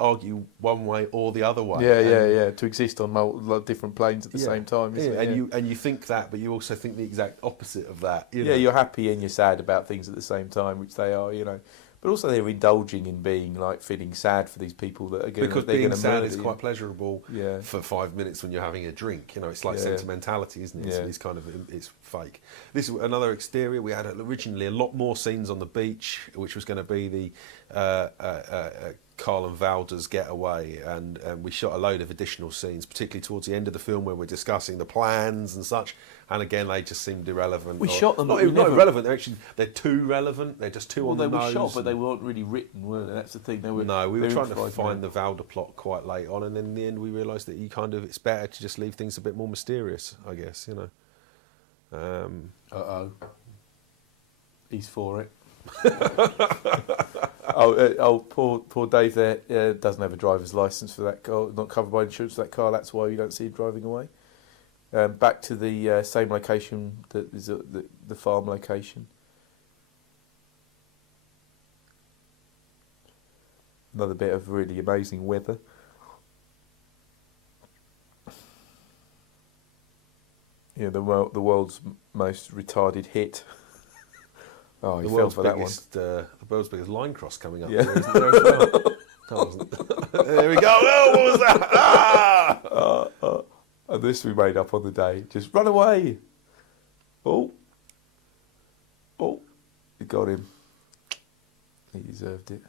argue one way or the other way. Yeah. To exist on different planes at the same time. Isn't it? And you think that, but you also think the exact opposite of that. You know? Yeah, you're happy and you're sad about things at the same time, which they are, you know. But also they're indulging in being feeling sad for these people that are going to. Because being sad is quite pleasurable for 5 minutes when you're having a drink. You know, it's like sentimentality, isn't it? Yeah. It's fake. This is another exterior. We had originally a lot more scenes on the beach, which was going to be the Karl and Valda's getaway, and we shot a load of additional scenes, particularly towards the end of the film when we're discussing the plans and such. And again, they just seemed irrelevant. We shot them, not, but we not never... irrelevant. They're too relevant. They're just too well, on the nose. They were shot, and... but they weren't really written, were they? That's the thing. They were. No, we were trying to improvised, find the Valda plot quite late on, and then in the end we realised that it's better to just leave things a bit more mysterious, I guess, you know. He's for it. Poor Dave there doesn't have a driver's licence for that car, not covered by insurance for that car. That's why you don't see him driving away. Back to the same location, that is the farm location. Another bit of really amazing weather. Yeah, the world's most retarded hit. Oh, he fell for that one. The world's biggest line cross coming up Yeah. there, isn't there, as well? There we go. Oh, what was that? Ah! And this we made up on the day. Just run away. Oh, he got him. He deserved it.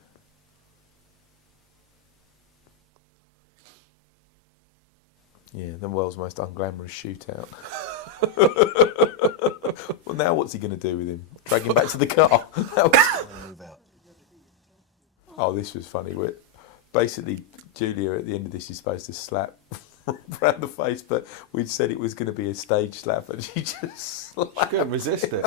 Yeah, the world's most unglamorous shootout. Well, now what's he going to do with him? Drag him back to the car? Oh, this was funny. Basically, Julia at the end of this is supposed to slap around the face, but we'd said it was going to be a stage slap, and she just slapped. She couldn't resist it.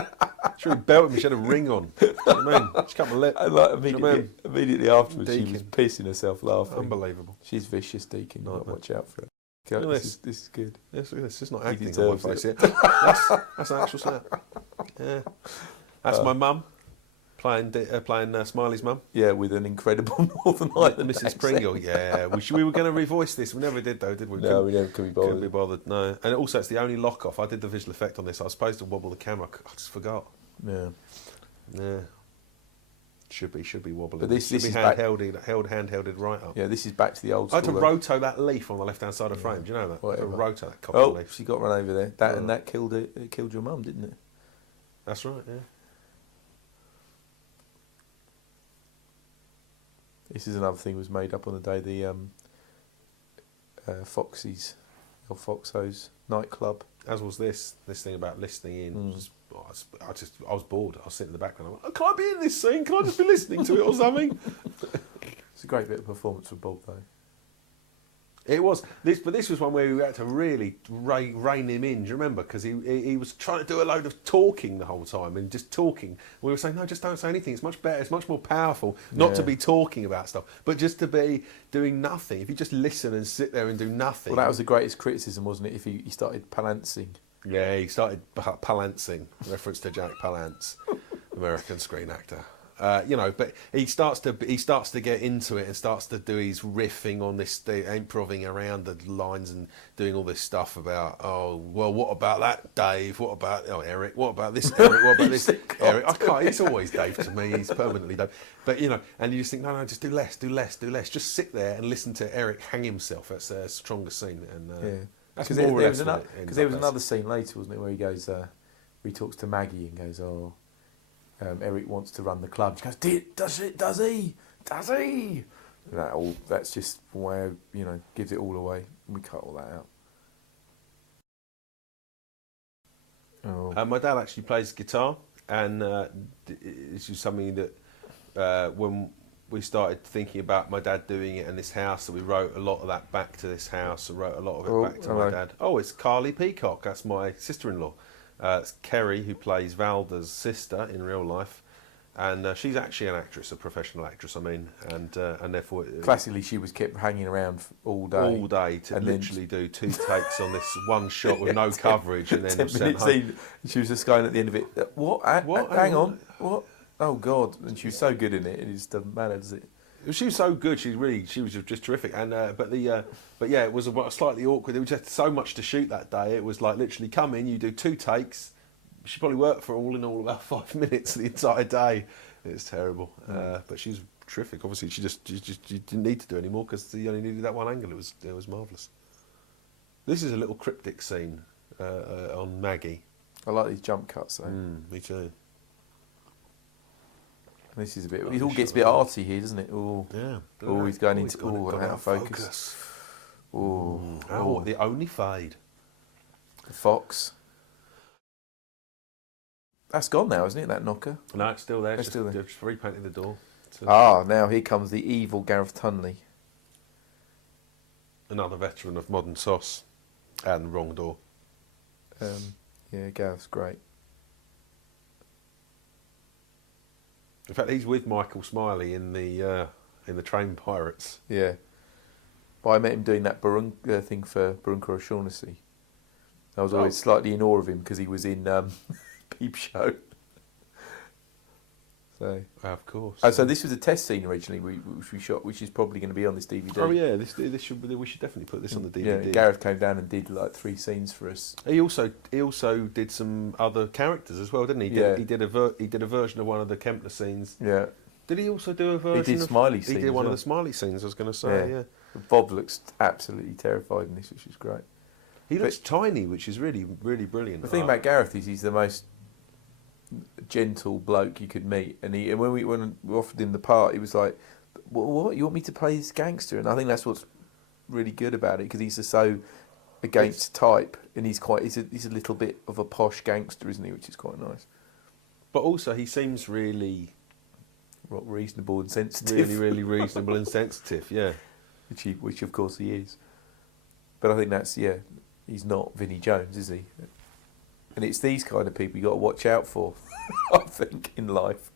She really belted me. She had a ring on. You know what I mean? She cut my lip. And like You know what I mean? immediately afterwards, she was Deakin. pissing herself laughing. Unbelievable. She's vicious, Deakin. Nightmare. Watch out for it. Look at This is good. This is not He acting on my deserves face it. here. That's an actual slap. Yeah. That's my mum playing Smiley's mum. Yeah, with an incredible Northern Ireland Mrs. accent. Pringle, yeah. We were going to revoice this. We never did, though, did we? No, we never could be bothered. Couldn't be bothered, no. And also, it's the only lock-off. I did the visual effect on this. I was supposed to wobble the camera. I just forgot. Yeah. Yeah. Should be wobbling. But this should be is back- handhelded right up. Yeah, this is back to the old I had school. to though. roto that leaf on the left-hand side of the frame. Do you know that? I had to Whatever. roto that copper Oh, leaf. she got run over there. That killed it. It killed your mum, didn't it? That's right, yeah. This is another thing was made up on the day. The Foxy's or Foxo's nightclub. As was this thing about listening in. I was bored. I was sitting in the background. I went, oh, can I be in this scene? Can I just be listening to it or something? It's a great bit of performance from Bob, though. It was but this was one where we had to really rein him in. Do you remember? Because he was trying to do a load of talking the whole time and just talking. We were saying, no, just don't say anything. It's much better. It's much more powerful not to be talking about stuff, but just to be doing nothing. If you just listen and sit there and do nothing. Well, that was the greatest criticism, wasn't it? If he started palancing. Yeah, he started palancing, reference to Jack Palance, American screen actor. But he starts to get into it and starts to do his riffing on this, improving around the lines and doing all this stuff about, oh, well, what about that, Dave? What about, Eric? What about this, Eric? What about this, Eric? I can't. It's always Dave to me. He's permanently Dave. But and you just think, no, just do less. Just sit there and listen to Eric hang himself. That's a stronger scene. And Yeah. that's Because more or there less was, what it ends there up was as. another scene later, wasn't it, where he goes, where he talks to Maggie and goes, oh, Eric wants to run the club. She goes, does he? That's just where, gives it all away. We cut all that out. Oh. My dad actually plays guitar, and this is something that when we started thinking about my dad doing it in this house, so we wrote a lot of that back to this house, and wrote a lot of it back to my dad. Oh, it's Carly Peacock. That's my sister-in-law. It's Kerry, who plays Valda's sister in real life, and she's actually an actress, a professional actress. I mean, and therefore Classically, she was kept hanging around all day to and literally do 2 takes on this one shot with no coverage, and then 10 was sent minutes home. in, she was just going at the end of it. What? Hang on. What? Oh God! And she was so good in it. It just doesn't matter, does it? She was so good. She was just terrific. And but yeah, it was slightly awkward. There was just so much to shoot that day. It was like literally come in, you do 2 takes. She probably worked for all in all about 5 minutes the entire day. It was terrible. But she's terrific. Obviously, she didn't need to do any more because she only needed that one angle. It was marvellous. This is a little cryptic scene on Maggie. I like these jump cuts though. Me too. This is a bit. It all gets a bit arty here, doesn't it? Oh, yeah. He's going into out of focus. Oh, the only fade. The fox. That's gone now, isn't it? That knocker. No, it's still there. It's still there. Just repainted the door. Now here comes the evil Gareth Tunley. Another veteran of modern sauce and wrong door. Yeah, Gareth's great. In fact, he's with Michael Smiley in the Train Pirates. Yeah. But I met him doing that thing for Barunca O'Shaughnessy. I was always slightly in awe of him because he was in Peep Show. So, of course. So this was a test scene originally which we shot, which is probably going to be on this DVD. Oh yeah, this should we should definitely put this on the DVD. Yeah, Gareth came down and did like 3 scenes for us. He also did some other characters as well, didn't he? He did a version of one of the Kempner scenes. Yeah. Did he also do a version? He did Smiley scenes. He did one of the Smiley scenes. I was going to say. Yeah. Bob looks absolutely terrified in this, which is great. He looks tiny, which is really really brilliant. The thing about Gareth is he's the most gentle bloke you could meet, and when we offered him the part, he was like, "What? You want me to play this gangster?" And I think that's what's really good about it, because he's so against type, and he's a little bit of a posh gangster, isn't he? Which is quite nice. But also, he seems really reasonable and sensitive. Really, really reasonable and sensitive. Yeah. Which of course he is. But I think he's not Vinnie Jones, is he? And it's these kind of people you got to watch out for, I think, in life.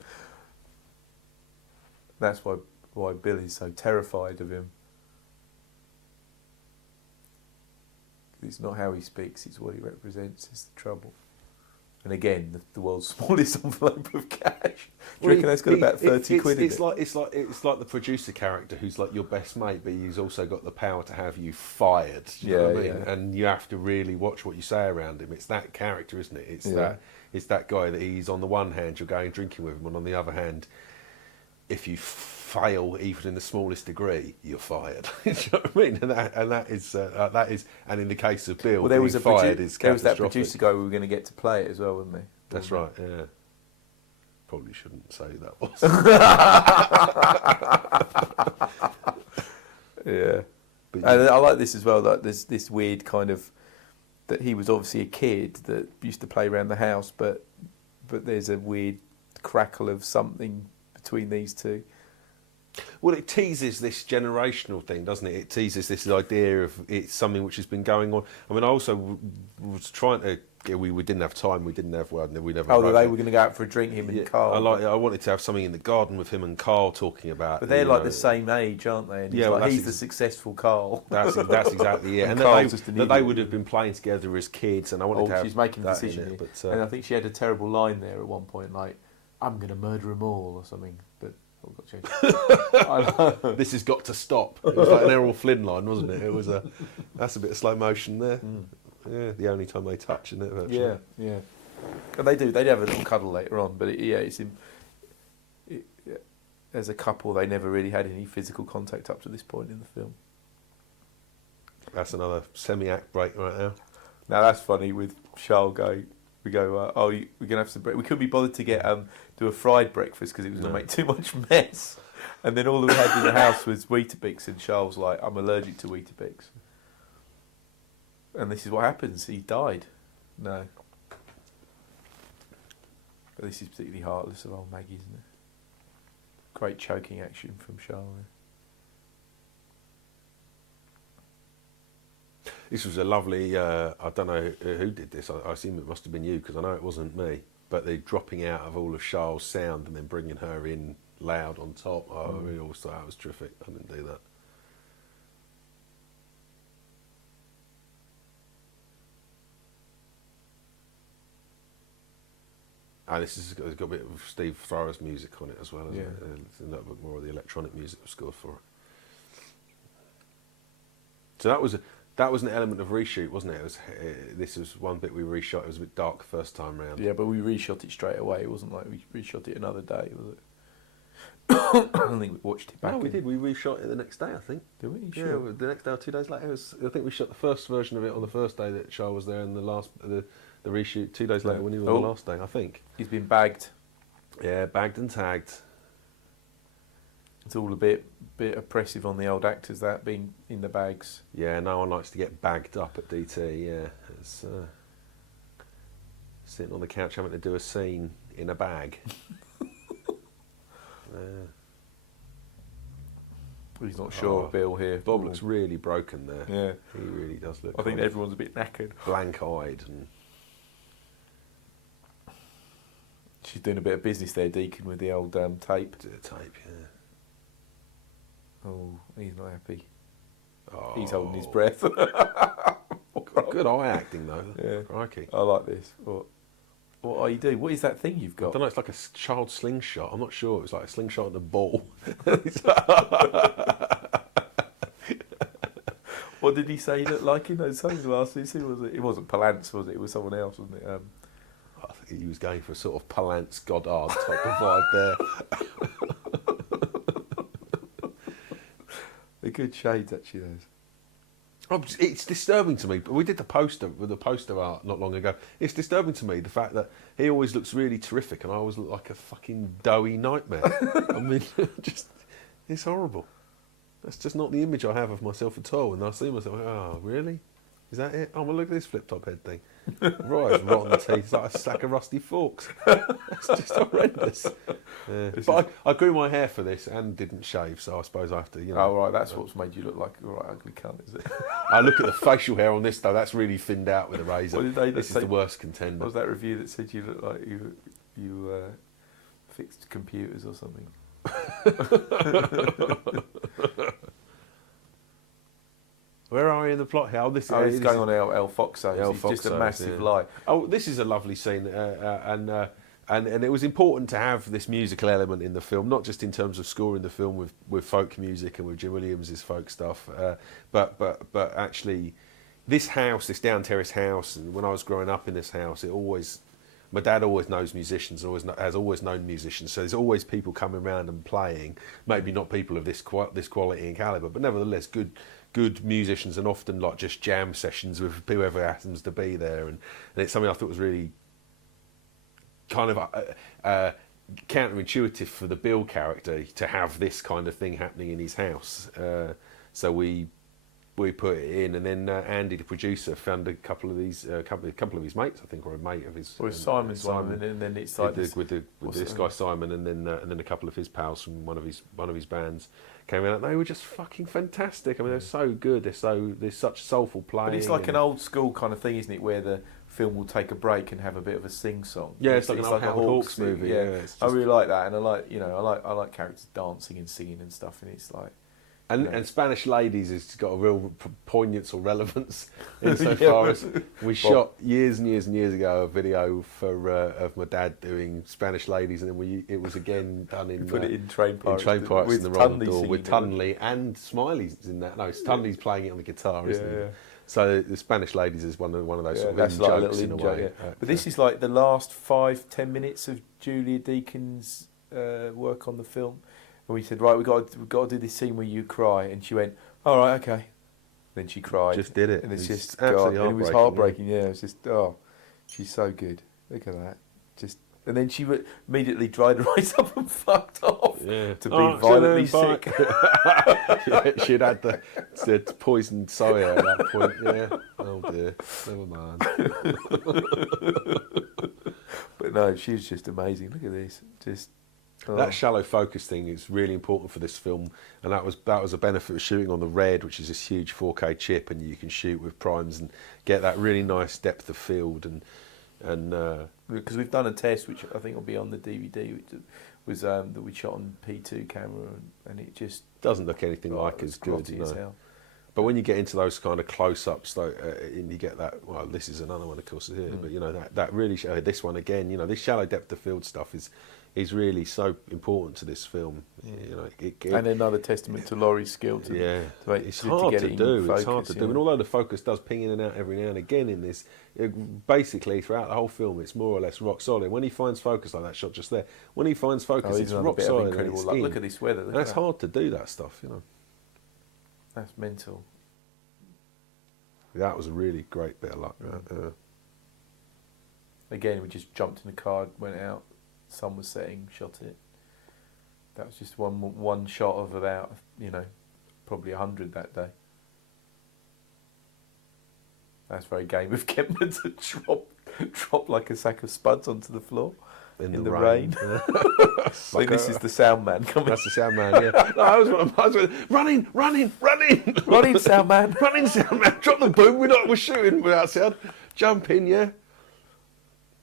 That's why Bill is so terrified of him. It's not how he speaks; it's what he represents. Is the trouble. And again, the world's smallest envelope of cash. Do you reckon that's got about 30 quid in it? It's like the producer character who's like your best mate, but he's also got the power to have you fired. Do you know what I mean? Yeah. And you have to really watch what you say around him. It's that character, isn't it? It's that guy that he's on the one hand you're going drinking with him, and on the other hand, if you fail even in the smallest degree, you're fired. Do you know what I mean? And that is and in the case of Bill, there was there was that producer guy we were going to get to play it as well, wasn't there? That's right. Yeah. Probably shouldn't say that was. Yeah. And I like this as well. Like there's this weird kind of that he was obviously a kid that used to play around the house, but there's a weird crackle of something between these two. Well, it teases this generational thing, doesn't it? It teases this idea of it's something which has been going on. I mean, I also was trying to. We didn't have time. We never. Oh, they were going to go out for a drink. Him and Karl. I wanted to have something in the garden with him and Karl talking about. But they're the same age, aren't they? And he's the successful Karl. That's exactly it. And they would have been playing together as kids. And I wanted to have. She's making the that decision. in it, but, and I think she had a terrible line there at one point, like, "I'm going to murder them all" or something. But this has got to stop. It was like an Errol Flynn line, wasn't it? That's a bit of slow motion there. Mm. Yeah, the only time they touch, isn't it? Actually? Yeah. And they do have a little cuddle later on, but as a couple, they never really had any physical contact up to this point in the film. That's another semi-act break right now. Now that's funny with Charles we're going to have some break. We couldn't be bothered to get do a fried breakfast because it was going to make too much mess. And then all that we had in the house was Weetabix, and Charles was like, "I'm allergic to Weetabix." And this is what happens. He died. No. But this is particularly heartless of old Maggie, isn't it? Great choking action from Charles. This was a lovely, I don't know who did this, I assume it must have been you, because I know it wasn't me, but the dropping out of all of Charles' sound and then bringing her in loud on top, I really always thought that was terrific. I didn't do that. And it's got a bit of Steve Thrower's music on it as well, isn't it? It's a little bit more of the electronic music was scored for it. So that was an element of reshoot, wasn't it? This was one bit we reshot. It was a bit dark first time round. Yeah, but we reshot it straight away. It wasn't like we reshot it another day, was it? I don't think we watched it back. No, we did. We reshot it the next day, I think. Did we? Sure. Yeah, the next day or 2 days later. I think we shot the first version of it on the first day that Charles was there, and the reshoot 2 days later when he was on the last day, I think. He's been bagged. Yeah, bagged and tagged. It's all a bit oppressive on the old actors, that being in the bags. Yeah, no one likes to get bagged up at DT. Yeah, it's sitting on the couch having to do a scene in a bag. He's not sure, Bill here. Bob looks really broken there. Yeah, he really does look. I think everyone's a bit knackered, blank-eyed, and she's doing a bit of business there, Deakin, with the old tape. Tape, yeah. Oh, he's not happy. Oh. He's holding his breath. Good eye acting though. Yeah, crikey. I like this. What are you doing? What is that thing you've got? I don't know. It's like a child slingshot. I'm not sure. It was like a slingshot and a ball. What did he say he looked like in those sunglasses? Who was it? It wasn't Palance, was it? It was someone else, wasn't it? I think he was going for a sort of Palance Goddard type of vibe there. They're good shades, actually, those. It's disturbing to me, but we did the poster art not long ago. It's disturbing to me the fact that he always looks really terrific and I always look like a fucking doughy nightmare. I mean, it's horrible. That's just not the image I have of myself at all. And I see myself, oh, really? Is that it? Oh, well, look at this flip-top head thing. Right, it's rotten teeth. It's like a sack of rusty forks. It's just horrendous. Yeah. But I grew my hair for this and didn't shave, so I suppose I have to, Oh, right, that's what's made you look like a right ugly cunt, is it? I look at the facial hair on this, though. That's really thinned out with a razor. This is the worst contender. What was that review that said you look like you fixed computers or something? Where are we in the plot here? He's going on El Foxos. It's just a massive lie. Oh, this is a lovely scene, and it was important to have this musical element in the film, not just in terms of scoring the film with folk music and with Jim Williams' folk stuff, but actually, this house, this down terrace house, and when I was growing up in this house, my dad always knows musicians, has always known musicians, so there's always people coming around and playing. Maybe not people of this quality and calibre, but nevertheless good musicians, and often like just jam sessions with whoever happens to be there, and it's something I thought was really kind of counterintuitive for the Bill character to have this kind of thing happening in his house. So we put it in, and then Andy, the producer, found a couple of his mates, I think, or a mate of his. Well, Simon's one, and then it's like with this guy Simon, and then a couple of his pals from one of his bands came out. They were just fucking fantastic. I mean, they're so good. There's such soulful playing. But it's like an old school kind of thing, isn't it? Where the film will take a break and have a bit of a sing song. Yeah, it's like an old Hawks movie. Yeah, I really like that, and I like characters dancing and singing and stuff, and it's like. And Spanish Ladies has got a real poignance or relevance insofar as we shot years and years and years ago a video of my dad doing Spanish Ladies, and then it was again done in put it in Train Pirates in the Rolling Door with Tunley and Smiley's in that. No, Tunley's playing it on the guitar, isn't he? Yeah. So the Spanish Ladies is one of those sort of in-jokes in a way. Yeah. But this is like the last 5-10 minutes of Julia Deakin's work on the film. And we said, right, we've got to do this scene where you cry. And she went, all right, okay. Then she cried. Just did it. And it's just absolutely heartbreaking. And it was heartbreaking, yeah. It was just, she's so good. Look at that. And then she immediately dried her eyes up and fucked off to be violently sick. Yeah, she'd had the poisoned soya at that point, yeah. Oh dear, never mind. But no, she was just amazing. Look at this. That shallow focus thing is really important for this film, and that was a benefit of shooting on the Red, which is this huge 4K chip, and you can shoot with primes and get that really nice depth of field and because we've done a test which I think will be on the DVD, which was that we shot on P2 camera, and it just doesn't look anything like as good, you know. But when you get into those kind of close-ups, and you get that, well, this is another one, of course, here, but you know that really this one again, you know, this shallow depth of field stuff is really so important to this film. You know, and another testament to Laurie's skill. It's hard to do. It's hard to do. And although the focus does ping in and out every now and again in this, basically throughout the whole film, it's more or less rock solid. When he finds focus like that shot just there, when he finds focus, it's rock solid. Incredible. Look at this weather. That's hard to do that stuff, you know. That's mental. That was a really great bit of luck. Again, we just jumped in the car, went out. Sun was setting, shot it. That was just one shot of about, probably 100 that day. That's very game of Kempner to drop like a sack of spuds onto the floor in the rain. So this is the sound man coming. That's the sound man, yeah. No, I was running, running sound man, running sound man. Drop the boom. We're shooting. We're outside. Jump in, yeah.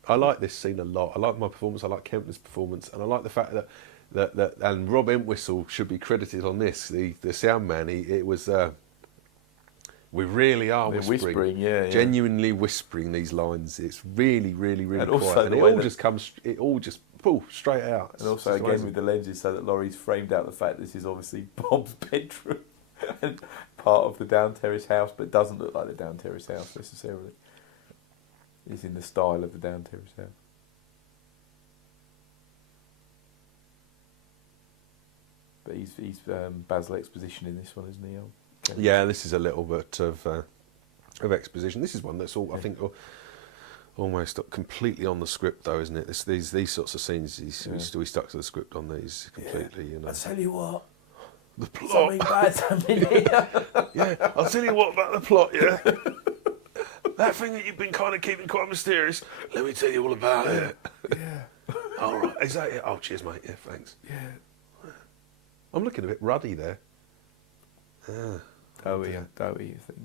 I like this scene a lot. I like my performance. I like Kempner's performance, and I like the fact that and Rob Entwistle should be credited on this. The sound man. It was. We really are whispering, genuinely whispering these lines. It's really, really, really and quiet, also and it all just straight out. And also again amazing. With the lenses, so that Laurie's framed out the fact this is obviously Bob's bedroom and part of the down terrace house, but doesn't look like the down terrace house necessarily. It's in the style of the down terrace house. But he's Basil Exposition in this one, isn't he? Yeah, this is a little bit of exposition. This is one that's I think almost completely on the script, though, isn't it? These sorts of scenes, we stuck to the script on these completely. I'll tell you what, the plot. Something bad's happening here. Yeah, I'll tell you what about the plot. Yeah, that thing that you've been kind of keeping quite mysterious. Let me tell you all about it. Yeah. All right, is that it? Oh, cheers, mate. Yeah, thanks. Yeah. I'm looking a bit ruddy there.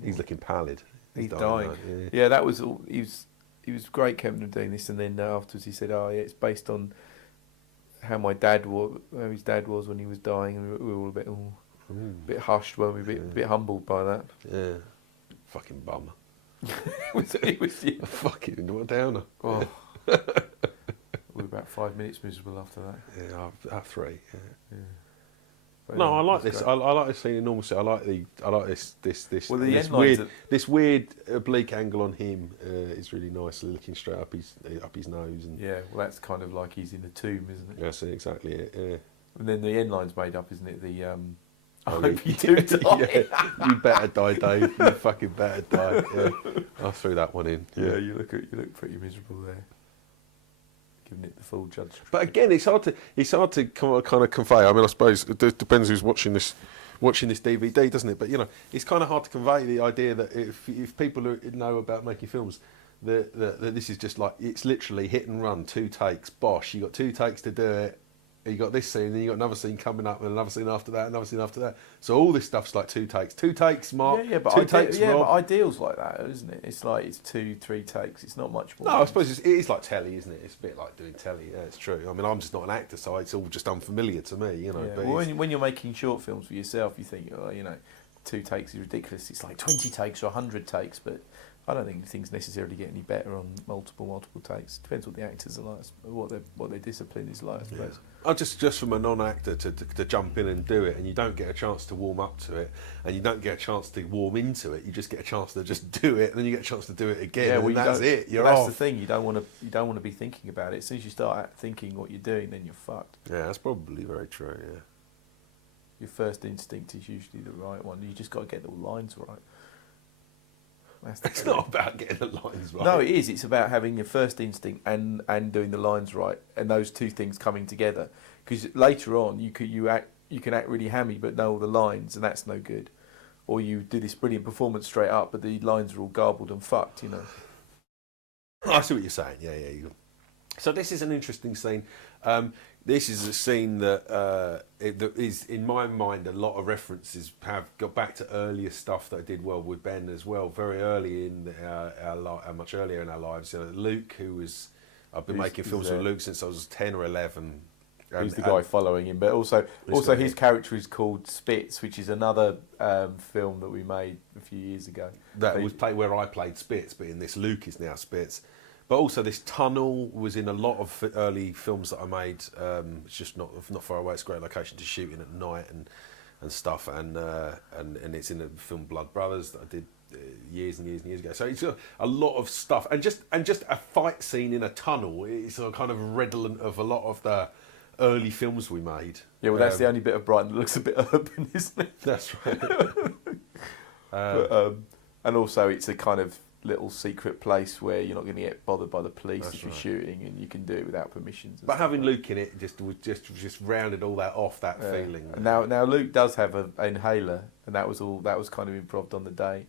He's looking pallid. He's dying. Yeah, that was all. He was great, Kevin, doing this, and then afterwards he said, "Oh, yeah, it's based on how his dad was when he was dying," and we were all a bit hushed, weren't we? A bit humbled by that. Yeah, fucking bum. it was yeah. Fucking what a downer. Oh. We were about 5 minutes miserable after that. Yeah, at 3. Yeah. No, I like this. I like this scene enormously. I like this. Well, this weird oblique angle on him is really nice, looking straight up his nose. And yeah, well, that's kind of like he's in a tomb, isn't it? That's exactly it. Yeah. And then the end line's made up, isn't it? I Oh, hope you do die. Yeah, you better die, Dave. You fucking better die. Yeah. I threw that one in. Yeah, you look pretty miserable there. Giving it the full judge. But again, it's hard to kind of convey. I mean, I suppose it depends who's watching this DVD, doesn't it? But you know, it's kind of hard to convey the idea that if people who know about making films, that this is just like, it's literally hit and run, 2 takes, bosh. You got 2 takes to do it. You got this scene, then you got another scene coming up, and another scene after that, another scene after that. So all this stuff's like 2 takes. 2 takes, Mark. Yeah, but 2 takes, Rob. but ideal's like that, isn't it? It's like it's 2-3 takes. It's not much more. No, I suppose it is like telly, isn't it? It's a bit like doing telly. Yeah, it's true. I mean, I'm just not an actor, so it's all just unfamiliar to me, you know. Yeah. But well, when you're making short films for yourself, you think, 2 takes is ridiculous. It's like 20 takes or 100 takes, but I don't think things necessarily get any better on multiple takes. Depends what the actors are like, what their discipline is like, I suppose. Yeah. Just from a non-actor to jump in and do it, and you don't get a chance to warm up to it, and you don't get a chance to warm into it. You just get a chance to just do it, and then you get a chance to do it again. Yeah, well, and that's it. That's off. The thing. You don't want to be thinking about it. As soon as you start thinking what you're doing, then you're fucked. Yeah, that's probably very true. Yeah. Your first instinct is usually the right one. You just got to get the lines right. It's not about getting the lines right. No, it is. It's about having your first instinct and doing the lines right, and those 2 things coming together. Because later on, you can act really hammy but know all the lines, and that's no good. Or you do this brilliant performance straight up, but the lines are all garbled and fucked. I see what you're saying. Yeah. So this is an interesting scene. This is a scene that is, in my mind, a lot of references have got back to earlier stuff that I did well with Ben as well, very early in much earlier in our lives. Luke, I've been making films with Luke since I was 10 or 11. Who's the guy following him? But also his character is called Spitz, which is another film that we made a few years ago. That was where I played Spitz, but in this Luke is now Spitz. But also this tunnel was in a lot of early films that I made. It's just not far away. It's a great location to shoot in at night and stuff. And it's in the film Blood Brothers that I did years and years and years ago. So it's a lot of stuff. And just a fight scene in a tunnel is kind of redolent of a lot of the early films we made. Yeah, well, that's the only bit of Brighton that looks a bit urban, isn't it? That's right. And also it's a kind of little secret place where you're not going to get bothered by the police That's if you're right. shooting, and you can do it without permissions. and But stuff having like Luke in it just rounded all that off. That that. feeling. And now Luke does have an inhaler, and that was kind of improv on the day.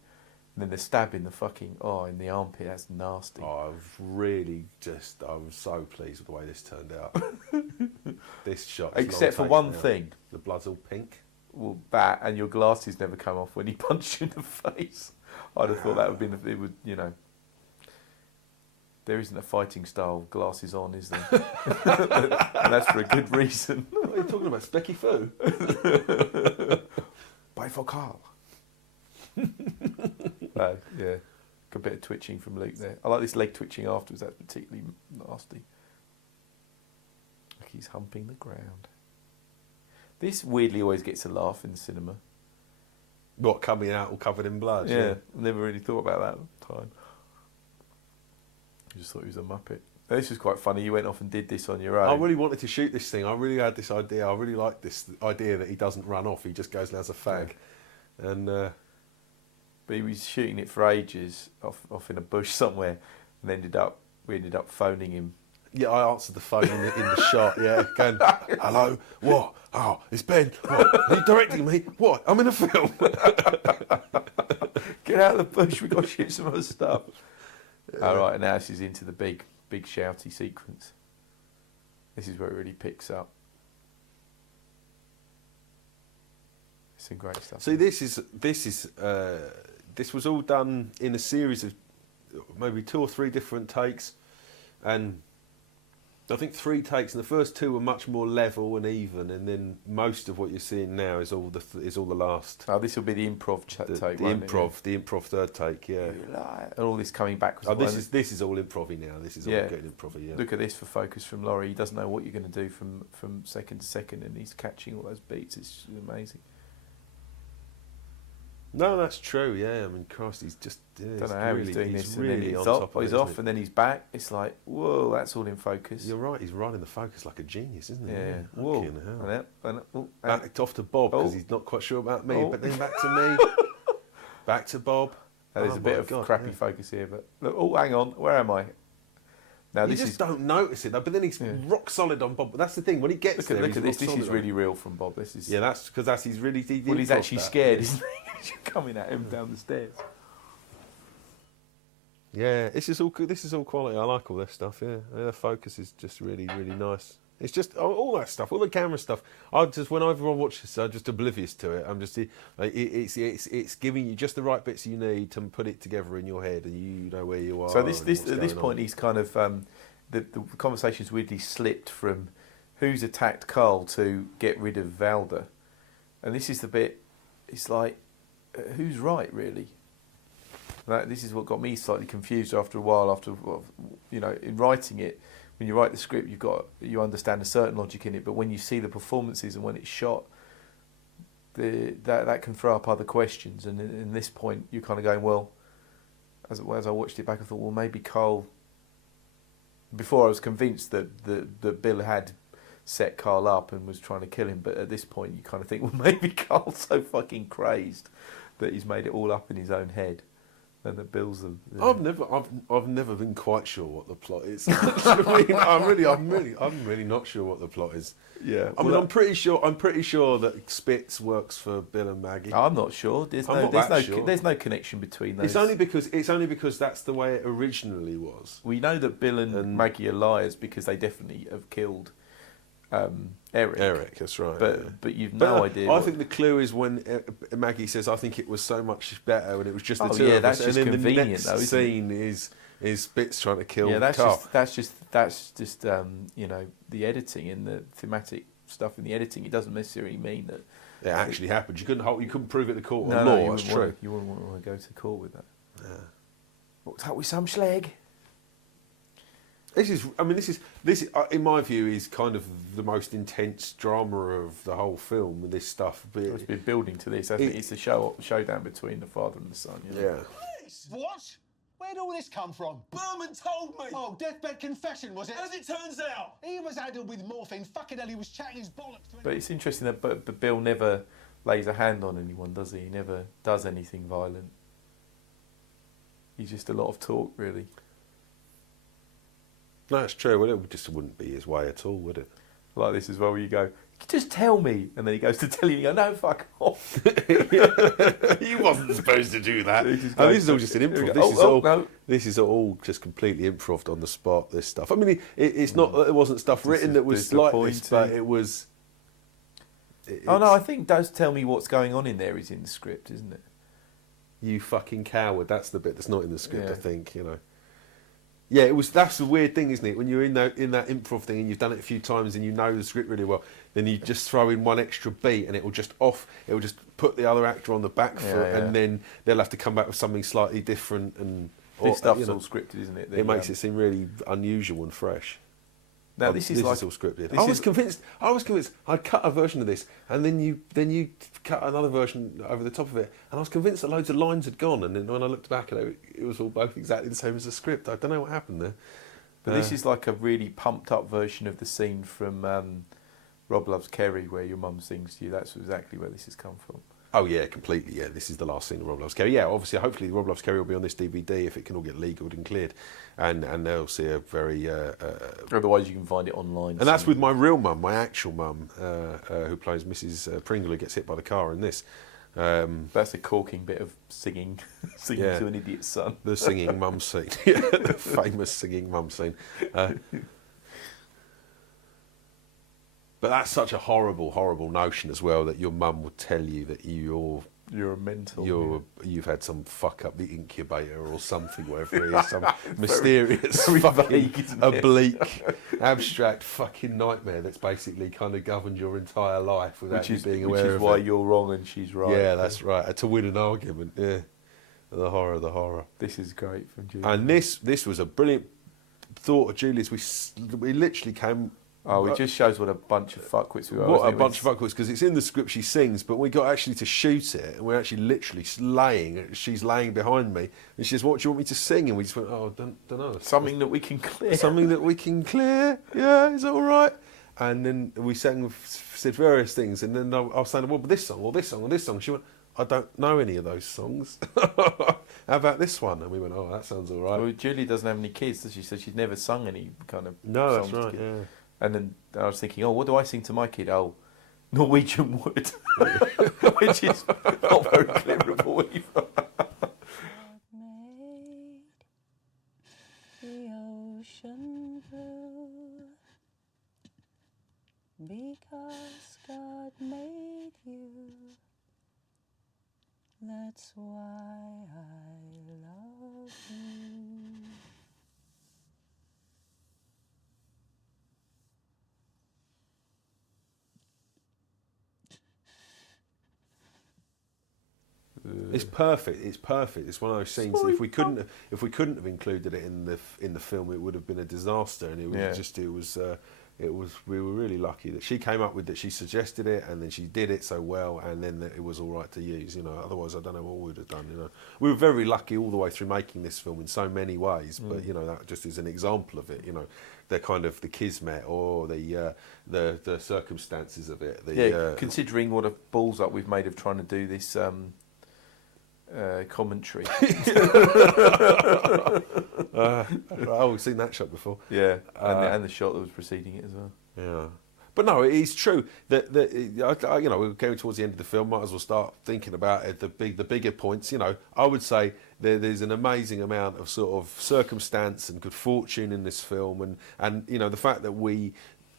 And then the stab in the fucking in the armpit. That's nasty. Oh, I was so pleased with the way this turned out. This shot. is Except for long one take now. thing. The blood's all pink. Well, that and your glasses never come off when he punched you in the face. I'd have thought that would have been, it would, you know. There isn't a fighting style glasses on, is there? And that's for a good reason. What are you talking about? Specky Foo? Bye for Karl. Yeah. Good bit of twitching from Luke there. I like this leg twitching afterwards. That's particularly nasty. Like he's humping the ground. This weirdly always gets a laugh in the cinema. What, coming out all covered in blood? Yeah. Never really thought about that at the time. I just thought he was a muppet. This was quite funny. You went off and did this on your own. I really wanted to shoot this thing. I really had this idea. I really liked this idea that he doesn't run off. He just goes and has a fag. Yeah. And But he was shooting it for ages off in a bush somewhere, and we ended up phoning him. yeah, I answered the phone in the shot. Yeah, going, hello, what? Oh, it's Ben. What? Are you directing me? What? I'm in a film. Get out of the bush. We've got to shoot some other stuff. All right, and now this is into the big shouty sequence. This is where it really picks up. Some great stuff. See, this was all done in a series of maybe 2 or 3 different takes, and I think 3 takes, and the first 2 were much more level and even, and then most of what you're seeing now is all the last. Oh, this will be the improv take. The improv third take, yeah. And all this coming backwards. Oh, this is all improv-y now. This is all getting improv-y, yeah. Look at this for focus from Laurie. He doesn't know what you're going to do from second to second, and he's catching all those beats. It's just amazing. No, that's true. Yeah, I mean, Christ, he's just. Yeah, Don't know how he's doing he's this. really And then on he's top off, of it, he's isn't off, he? and then he's back. It's like, whoa, that's all in focus. You're right. He's running the focus like a genius, isn't he? Yeah. Whoa. Whoa. Back off to Bob because he's not quite sure about me, but then back to me. Back to Bob. There's a bit of crappy focus here, but look. Oh, hang on. Where am I? Now You just don't notice it though. But then he's rock solid on Bob. But that's the thing. When he gets there, look at this. he's This rock is solid really real from Bob. This is. Yeah, that's because he's really. He's actually scared, isn't he? You're coming at him down the stairs. Yeah, this is all good. This is all quality. I like all this stuff. Yeah, the focus is just really, really nice. It's just all that stuff, all the camera stuff. Whenever I watch this, I'm just oblivious to it. I'm just it's giving you just the right bits you need to put it together in your head, and you know where you are. So at this point, he's kind of the conversation's weirdly slipped from who's attacked Karl to get rid of Valda, and this is the bit. It's like who's right really. This is what got me slightly confused after a while. In writing it, when you write the script, you understand a certain logic in it, but when you see the performances and when it's shot, that can throw up other questions. And in this point, you're kind of going, well, as I watched it back, I thought, well, maybe Karl. Before I was convinced that Bill had set Karl up and was trying to kill him, but at this point, you kind of think, well, maybe Karl's so fucking crazed that he's made it all up in his own head. And that Bill's them. Yeah. I've never been quite sure what the plot is. I'm really not sure what the plot is. Yeah. I mean, I'm pretty sure that Spitz works for Bill and Maggie. I'm not sure. There's no connection between those. It's only because that's the way it originally was. We know that Bill and Maggie are liars because they definitely have killed Eric. Eric, that's right. But you've no idea. I think the clue is when Maggie says, "I think it was so much better when it was just the two of us." That's just and then convenient, the next though, isn't scene is Spitz trying to kill. Yeah, that's Karl. just the editing and the thematic stuff in the editing. It doesn't necessarily mean that it actually happened. You couldn't prove it to court. No, that's true. You wouldn't want to go to court with that. Yeah. What's up with some slag? This is, in my view, is kind of the most intense drama of the whole film with this stuff. But it's been building to this, hasn't it? It's the showdown between the father and the son. Yeah. What? Where'd all this come from? Berman told me! Oh, deathbed confession, was it? As it turns out! He was addled with morphine. Fucking hell, he was chatting his bollocks to him. But it's interesting that but Bill never lays a hand on anyone, does he? He never does anything violent. He's just a lot of talk, really. No, it's true. Well, it just wouldn't be his way at all, would it? Like this as well, where you go, just tell me, and then he goes to tell you, and you go, no, fuck off. He wasn't supposed to do that. He just Oh, goes this is all to- just an improv. No. This is all just completely improv on the spot. This stuff. I mean, it's not that there wasn't stuff written is that was like this, but disappointing. it was. Oh no, I think does tell me what's going on in there is in the script, isn't it? You fucking coward. That's the bit that's not in the script. Yeah. I think, you know. Yeah, it was. That's the weird thing, isn't it? When you're in that improv thing and you've done it a few times and you know the script really well, then you just throw in one extra beat and it will just put the other actor on the back foot, yeah. and then they'll have to come back with something slightly different. And This stuff's you know, all scripted, isn't it? it makes it seem really unusual and fresh. Now this is like all scripted. this I was is- convinced I'd cut a version of this, and then you cut another version over the top of it, and I was convinced that loads of lines had gone, and then when I looked back at it, it was all both exactly the same as the script. I don't know what happened there. But this is like a really pumped up version of the scene from Rob Loves Kerry, where your mum sings to you. That's exactly where this has come from. Oh yeah, completely. Yeah, this is the last scene of Rob Loves Kerry. Yeah, obviously, hopefully, Rob Loves Kerry will be on this DVD if it can all get legaled and cleared, and they'll see a very. Otherwise, you can find it online. And that's with my real mum, my actual mum, who plays Mrs. Pringle, who gets hit by the car in this. That's a corking bit of singing Yeah. to an idiot's son. The singing mum scene, the famous singing mum scene. But that's such a horrible, horrible notion as well, that your mum would tell you that you're a mental. you've had some fuck up the incubator or something, whatever it is, some mysterious, very fucking vague, isn't it? oblique, abstract fucking nightmare that's basically kind of governed your entire life without you being aware which is of why it. you're wrong and she's right. Yeah, that's right. To win an argument, yeah. The horror, the horror. This is great from Julie. And this was a brilliant thought of Julie's. We literally came. Oh, it just shows what a bunch of fuckwits we are. What isn't a it? bunch of fuckers, because it's in the script she sings, but we got actually to shoot it, and we're actually literally she's laying behind me, and she says, "What do you want me to sing?" And we just went, "Oh, don't know. Something that we can clear. Something that we can clear. Yeah, is that all right?" And then we said various things, and then I was saying, "Well, this song, or this song, or this song." She went, "I don't know any of those songs. How about this one?" And we went, "Oh, that sounds all right." Well, Julie doesn't have any kids, so she said she's never sung any kind of No, that's songs to right. kids. Yeah. And then I was thinking, oh, what do I sing to my kid? Oh, Norwegian Wood, which is not very cleverable either. Made the ocean blue because God made you. That's why I love you. It's perfect. It's perfect. It's one of those scenes that if we couldn't have included it in the film, it would have been a disaster. And it was we were really lucky that she came up with that. She suggested it, and then she did it so well, and then it was all right to use. You know, otherwise I don't know what we would have done. You know, we were very lucky all the way through making this film in so many ways. But you know, that just is an example of it. You know, the kind of the kismet or the circumstances of it. Considering what a balls up we've made of trying to do this. Commentary. We've seen that shot before. Yeah, and the shot that was preceding it as well. Yeah, but no, it is true that you know, we're going towards the end of the film. Might as well start thinking about it, the bigger points. You know, I would say there's an amazing amount of sort of circumstance and good fortune in this film, and you know, the fact that we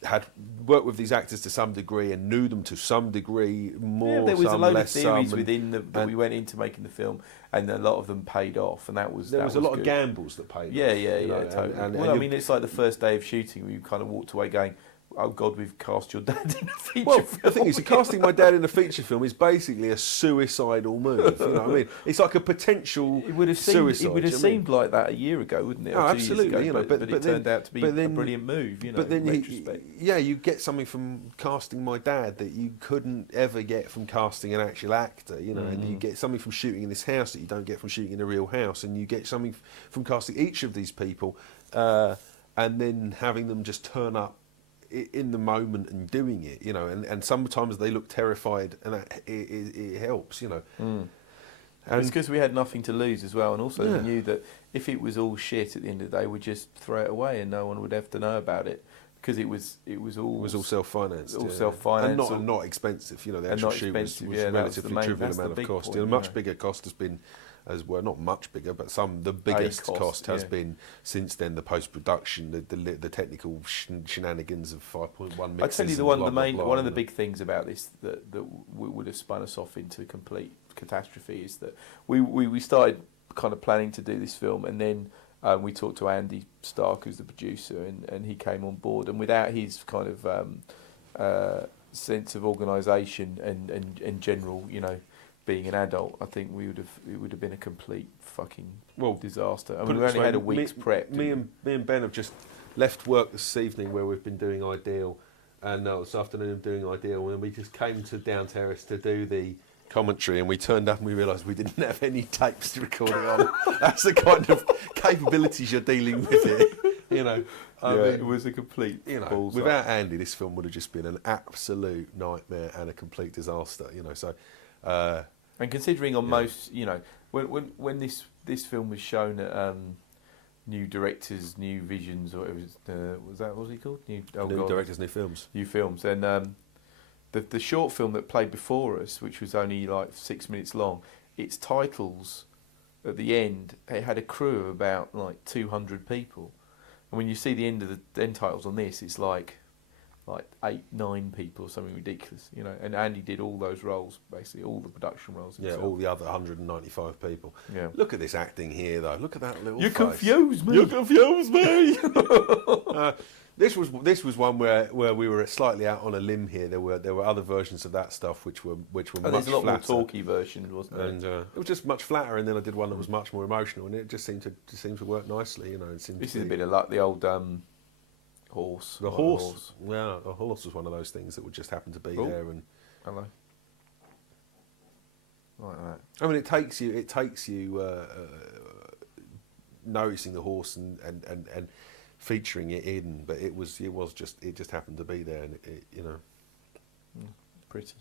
had worked with these actors to some degree and knew them to some degree more. There was some, a load of less theories some, within that we went into making the film, and a lot of them paid off, and there was a lot good. of gambles that paid. Yeah, off, yeah, you know, totally. Well, I mean, it's like the first day of shooting, we kind of walked away going, "Oh God, we've cast your dad in a feature Well, film." the thing is, casting my dad in a feature film is basically a suicidal move. You know what I mean? It's like a potential It would have suicide. seemed like that a year ago, wouldn't it? Oh, or 2 years absolutely. ago, You know, but it then- turned out to be but then- a brilliant move. You know, But then, in retrospect. you get something from casting my dad that you couldn't ever get from casting an actual actor, you know, and you get something from shooting in this house that you don't get from shooting in a real house, and you get something from casting each of these people, and then having them just turn up in the moment and doing it, you know, and sometimes they look terrified, and that it helps, you know. And It's because we had nothing to lose as well, and also Yeah. we knew that if it was all shit at the end of the day, we'd just throw it away and no one would have to know about it because it was all it was all self-financed. all self-financed, and not expensive. You know, the and actual not shoot expensive, was yeah, that was the relatively main- trivial that's the amount of big cost. point, A much yeah. bigger cost has been, as well, not much bigger, but the biggest cost has yeah. been since then the post-production, the technical shenanigans of 5.1 mixes. I tell you, and one blah, of the blah, main, blah, one of the you know. big things about this that would have spun us off into complete catastrophe is that we started kind of planning to do this film, and then we talked to Andy Stark, who's the producer, and he came on board, and without his kind of sense of organisation and general, you know, being an adult, I think it would have been a complete fucking disaster. And Put it we this only way, had a week's prep. Me and Ben have just left work this evening where we've been doing Ideal, and this afternoon doing Ideal, and we just came to down Terrace to do the commentary, and we turned up and we realised we didn't have any tapes to record it on. That's the kind of capabilities you're dealing with here. You know, I mean, it was a complete balls up. without Andy, this film would have just been an absolute nightmare and a complete disaster. You know, so. And considering on most, you know, when this film was shown at New Directors, New Visions, or it was that what was he called? New Directors, New Films. New Films, and the short film that played before us, which was only like 6 minutes long, its titles at the end, it had a crew of about like 200 people, and when you see the end of the end titles on this, it's like 8-9 people or something ridiculous, you know. And Andy did all those roles, basically all the production roles. Yeah, himself. all the other 195 people. Yeah. Look at this acting here, though. Look at that little. You face. confuse me. You confuse me. This was one where we were slightly out on a limb here. There were other versions of that stuff which were And much there's a lot flatter. more talky versions, wasn't there? And it was just much flatter. And then I did one that was much more emotional, and it just seemed to work nicely. You know, it seemed This to is a be- bit of like the old horse. The like horse, yeah, the horse was one of those things that would just happen to be Oh. there, and Hello. Like that. I mean, it takes you noticing the horse and featuring it in, but it just happened to be there, and it you know, Pretty.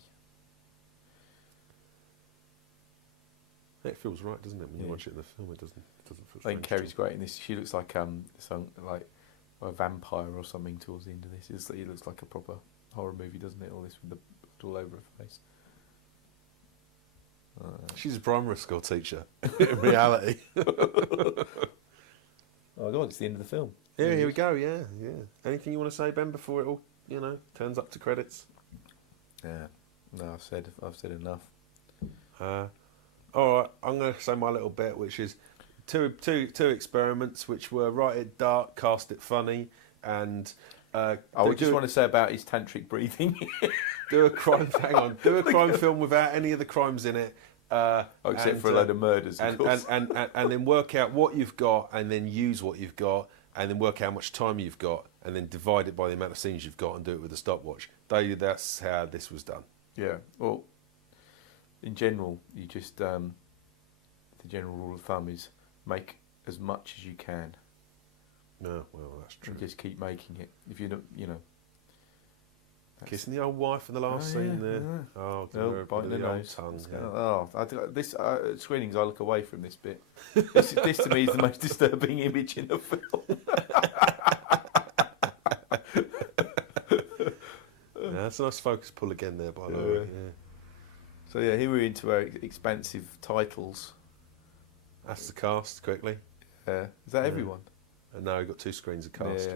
it feels right, doesn't it? When you Yeah. watch it in the film, it doesn't feel I think strange. Kerry's great in this. She looks like like a vampire or something towards the end of this. It looks like a proper horror movie, doesn't it? All this with the blood all over her face. She's a primary school teacher in reality. Oh God, it's the end of the film. Yeah, here we go. Yeah. Anything you want to say, Ben, before it all turns up to credits? Yeah. No, I've said enough. All right, I'm going to say my little bit, which is two experiments, which were write it dark, cast it funny, and I would just want to say about his tantric breathing. do a crime. Hang on, do a crime film without any of the crimes in it, except for a load of murders, of course. and then work out what you've got, and then use what you've got, and then work out how much time you've got, and then divide it by the amount of scenes you've got, and do it with a stopwatch. That's how this was done. Yeah. Well, in general, you just the general rule of thumb is make as much as you can. No, well, that's true. And just keep making it. If you don't, you know. Kissing the old wife in the last scene there. Yeah. Oh, No, biting the the old nose. tongue. Yeah. This screenings, I look away from this bit. This to me is the most disturbing image in the film. Yeah, that's a nice focus pull again there, by the way. Yeah. So yeah, here we're into our expansive titles. That's the cast, quickly. Is that everyone? And now we've got 2 screens of cast.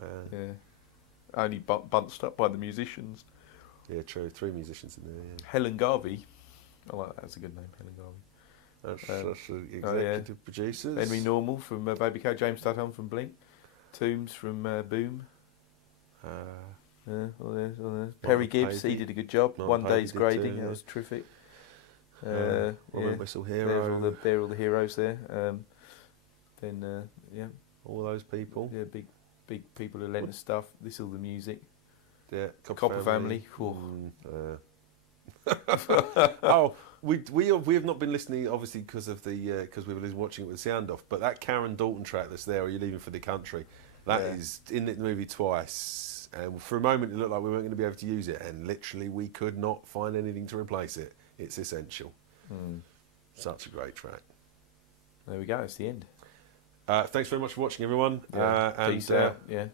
Yeah. Yeah. Only bunched up by the musicians. Yeah, true. 3 musicians in there. Yeah. Helen Garvey. I like that. That's a good name, Helen Garvey. That's the executive producers. Henry Normal from Baby Cow. James Studholme from Blink. Toombs from Boom. All there. Perry Gibbs, he did a good job. Martin One Day's Pavey did Grading, too, that yeah. was terrific. Robert Whistle Hero. They're all the heroes there. All those people. Yeah, big people who lent us stuff. This is all the music. Yeah, Copper Family. Oh, we have not been listening, obviously, because we were watching it with the sound off. But that Karen Dalton track that's there, "Are You Leaving for the Country?" That is in the movie twice. And for a moment, it looked like we weren't going to be able to use it, and literally, we could not find anything to replace it. It's essential. Such a great track. There we go. It's the end. Thanks very much for watching, everyone. Yeah. Peace out. Yeah.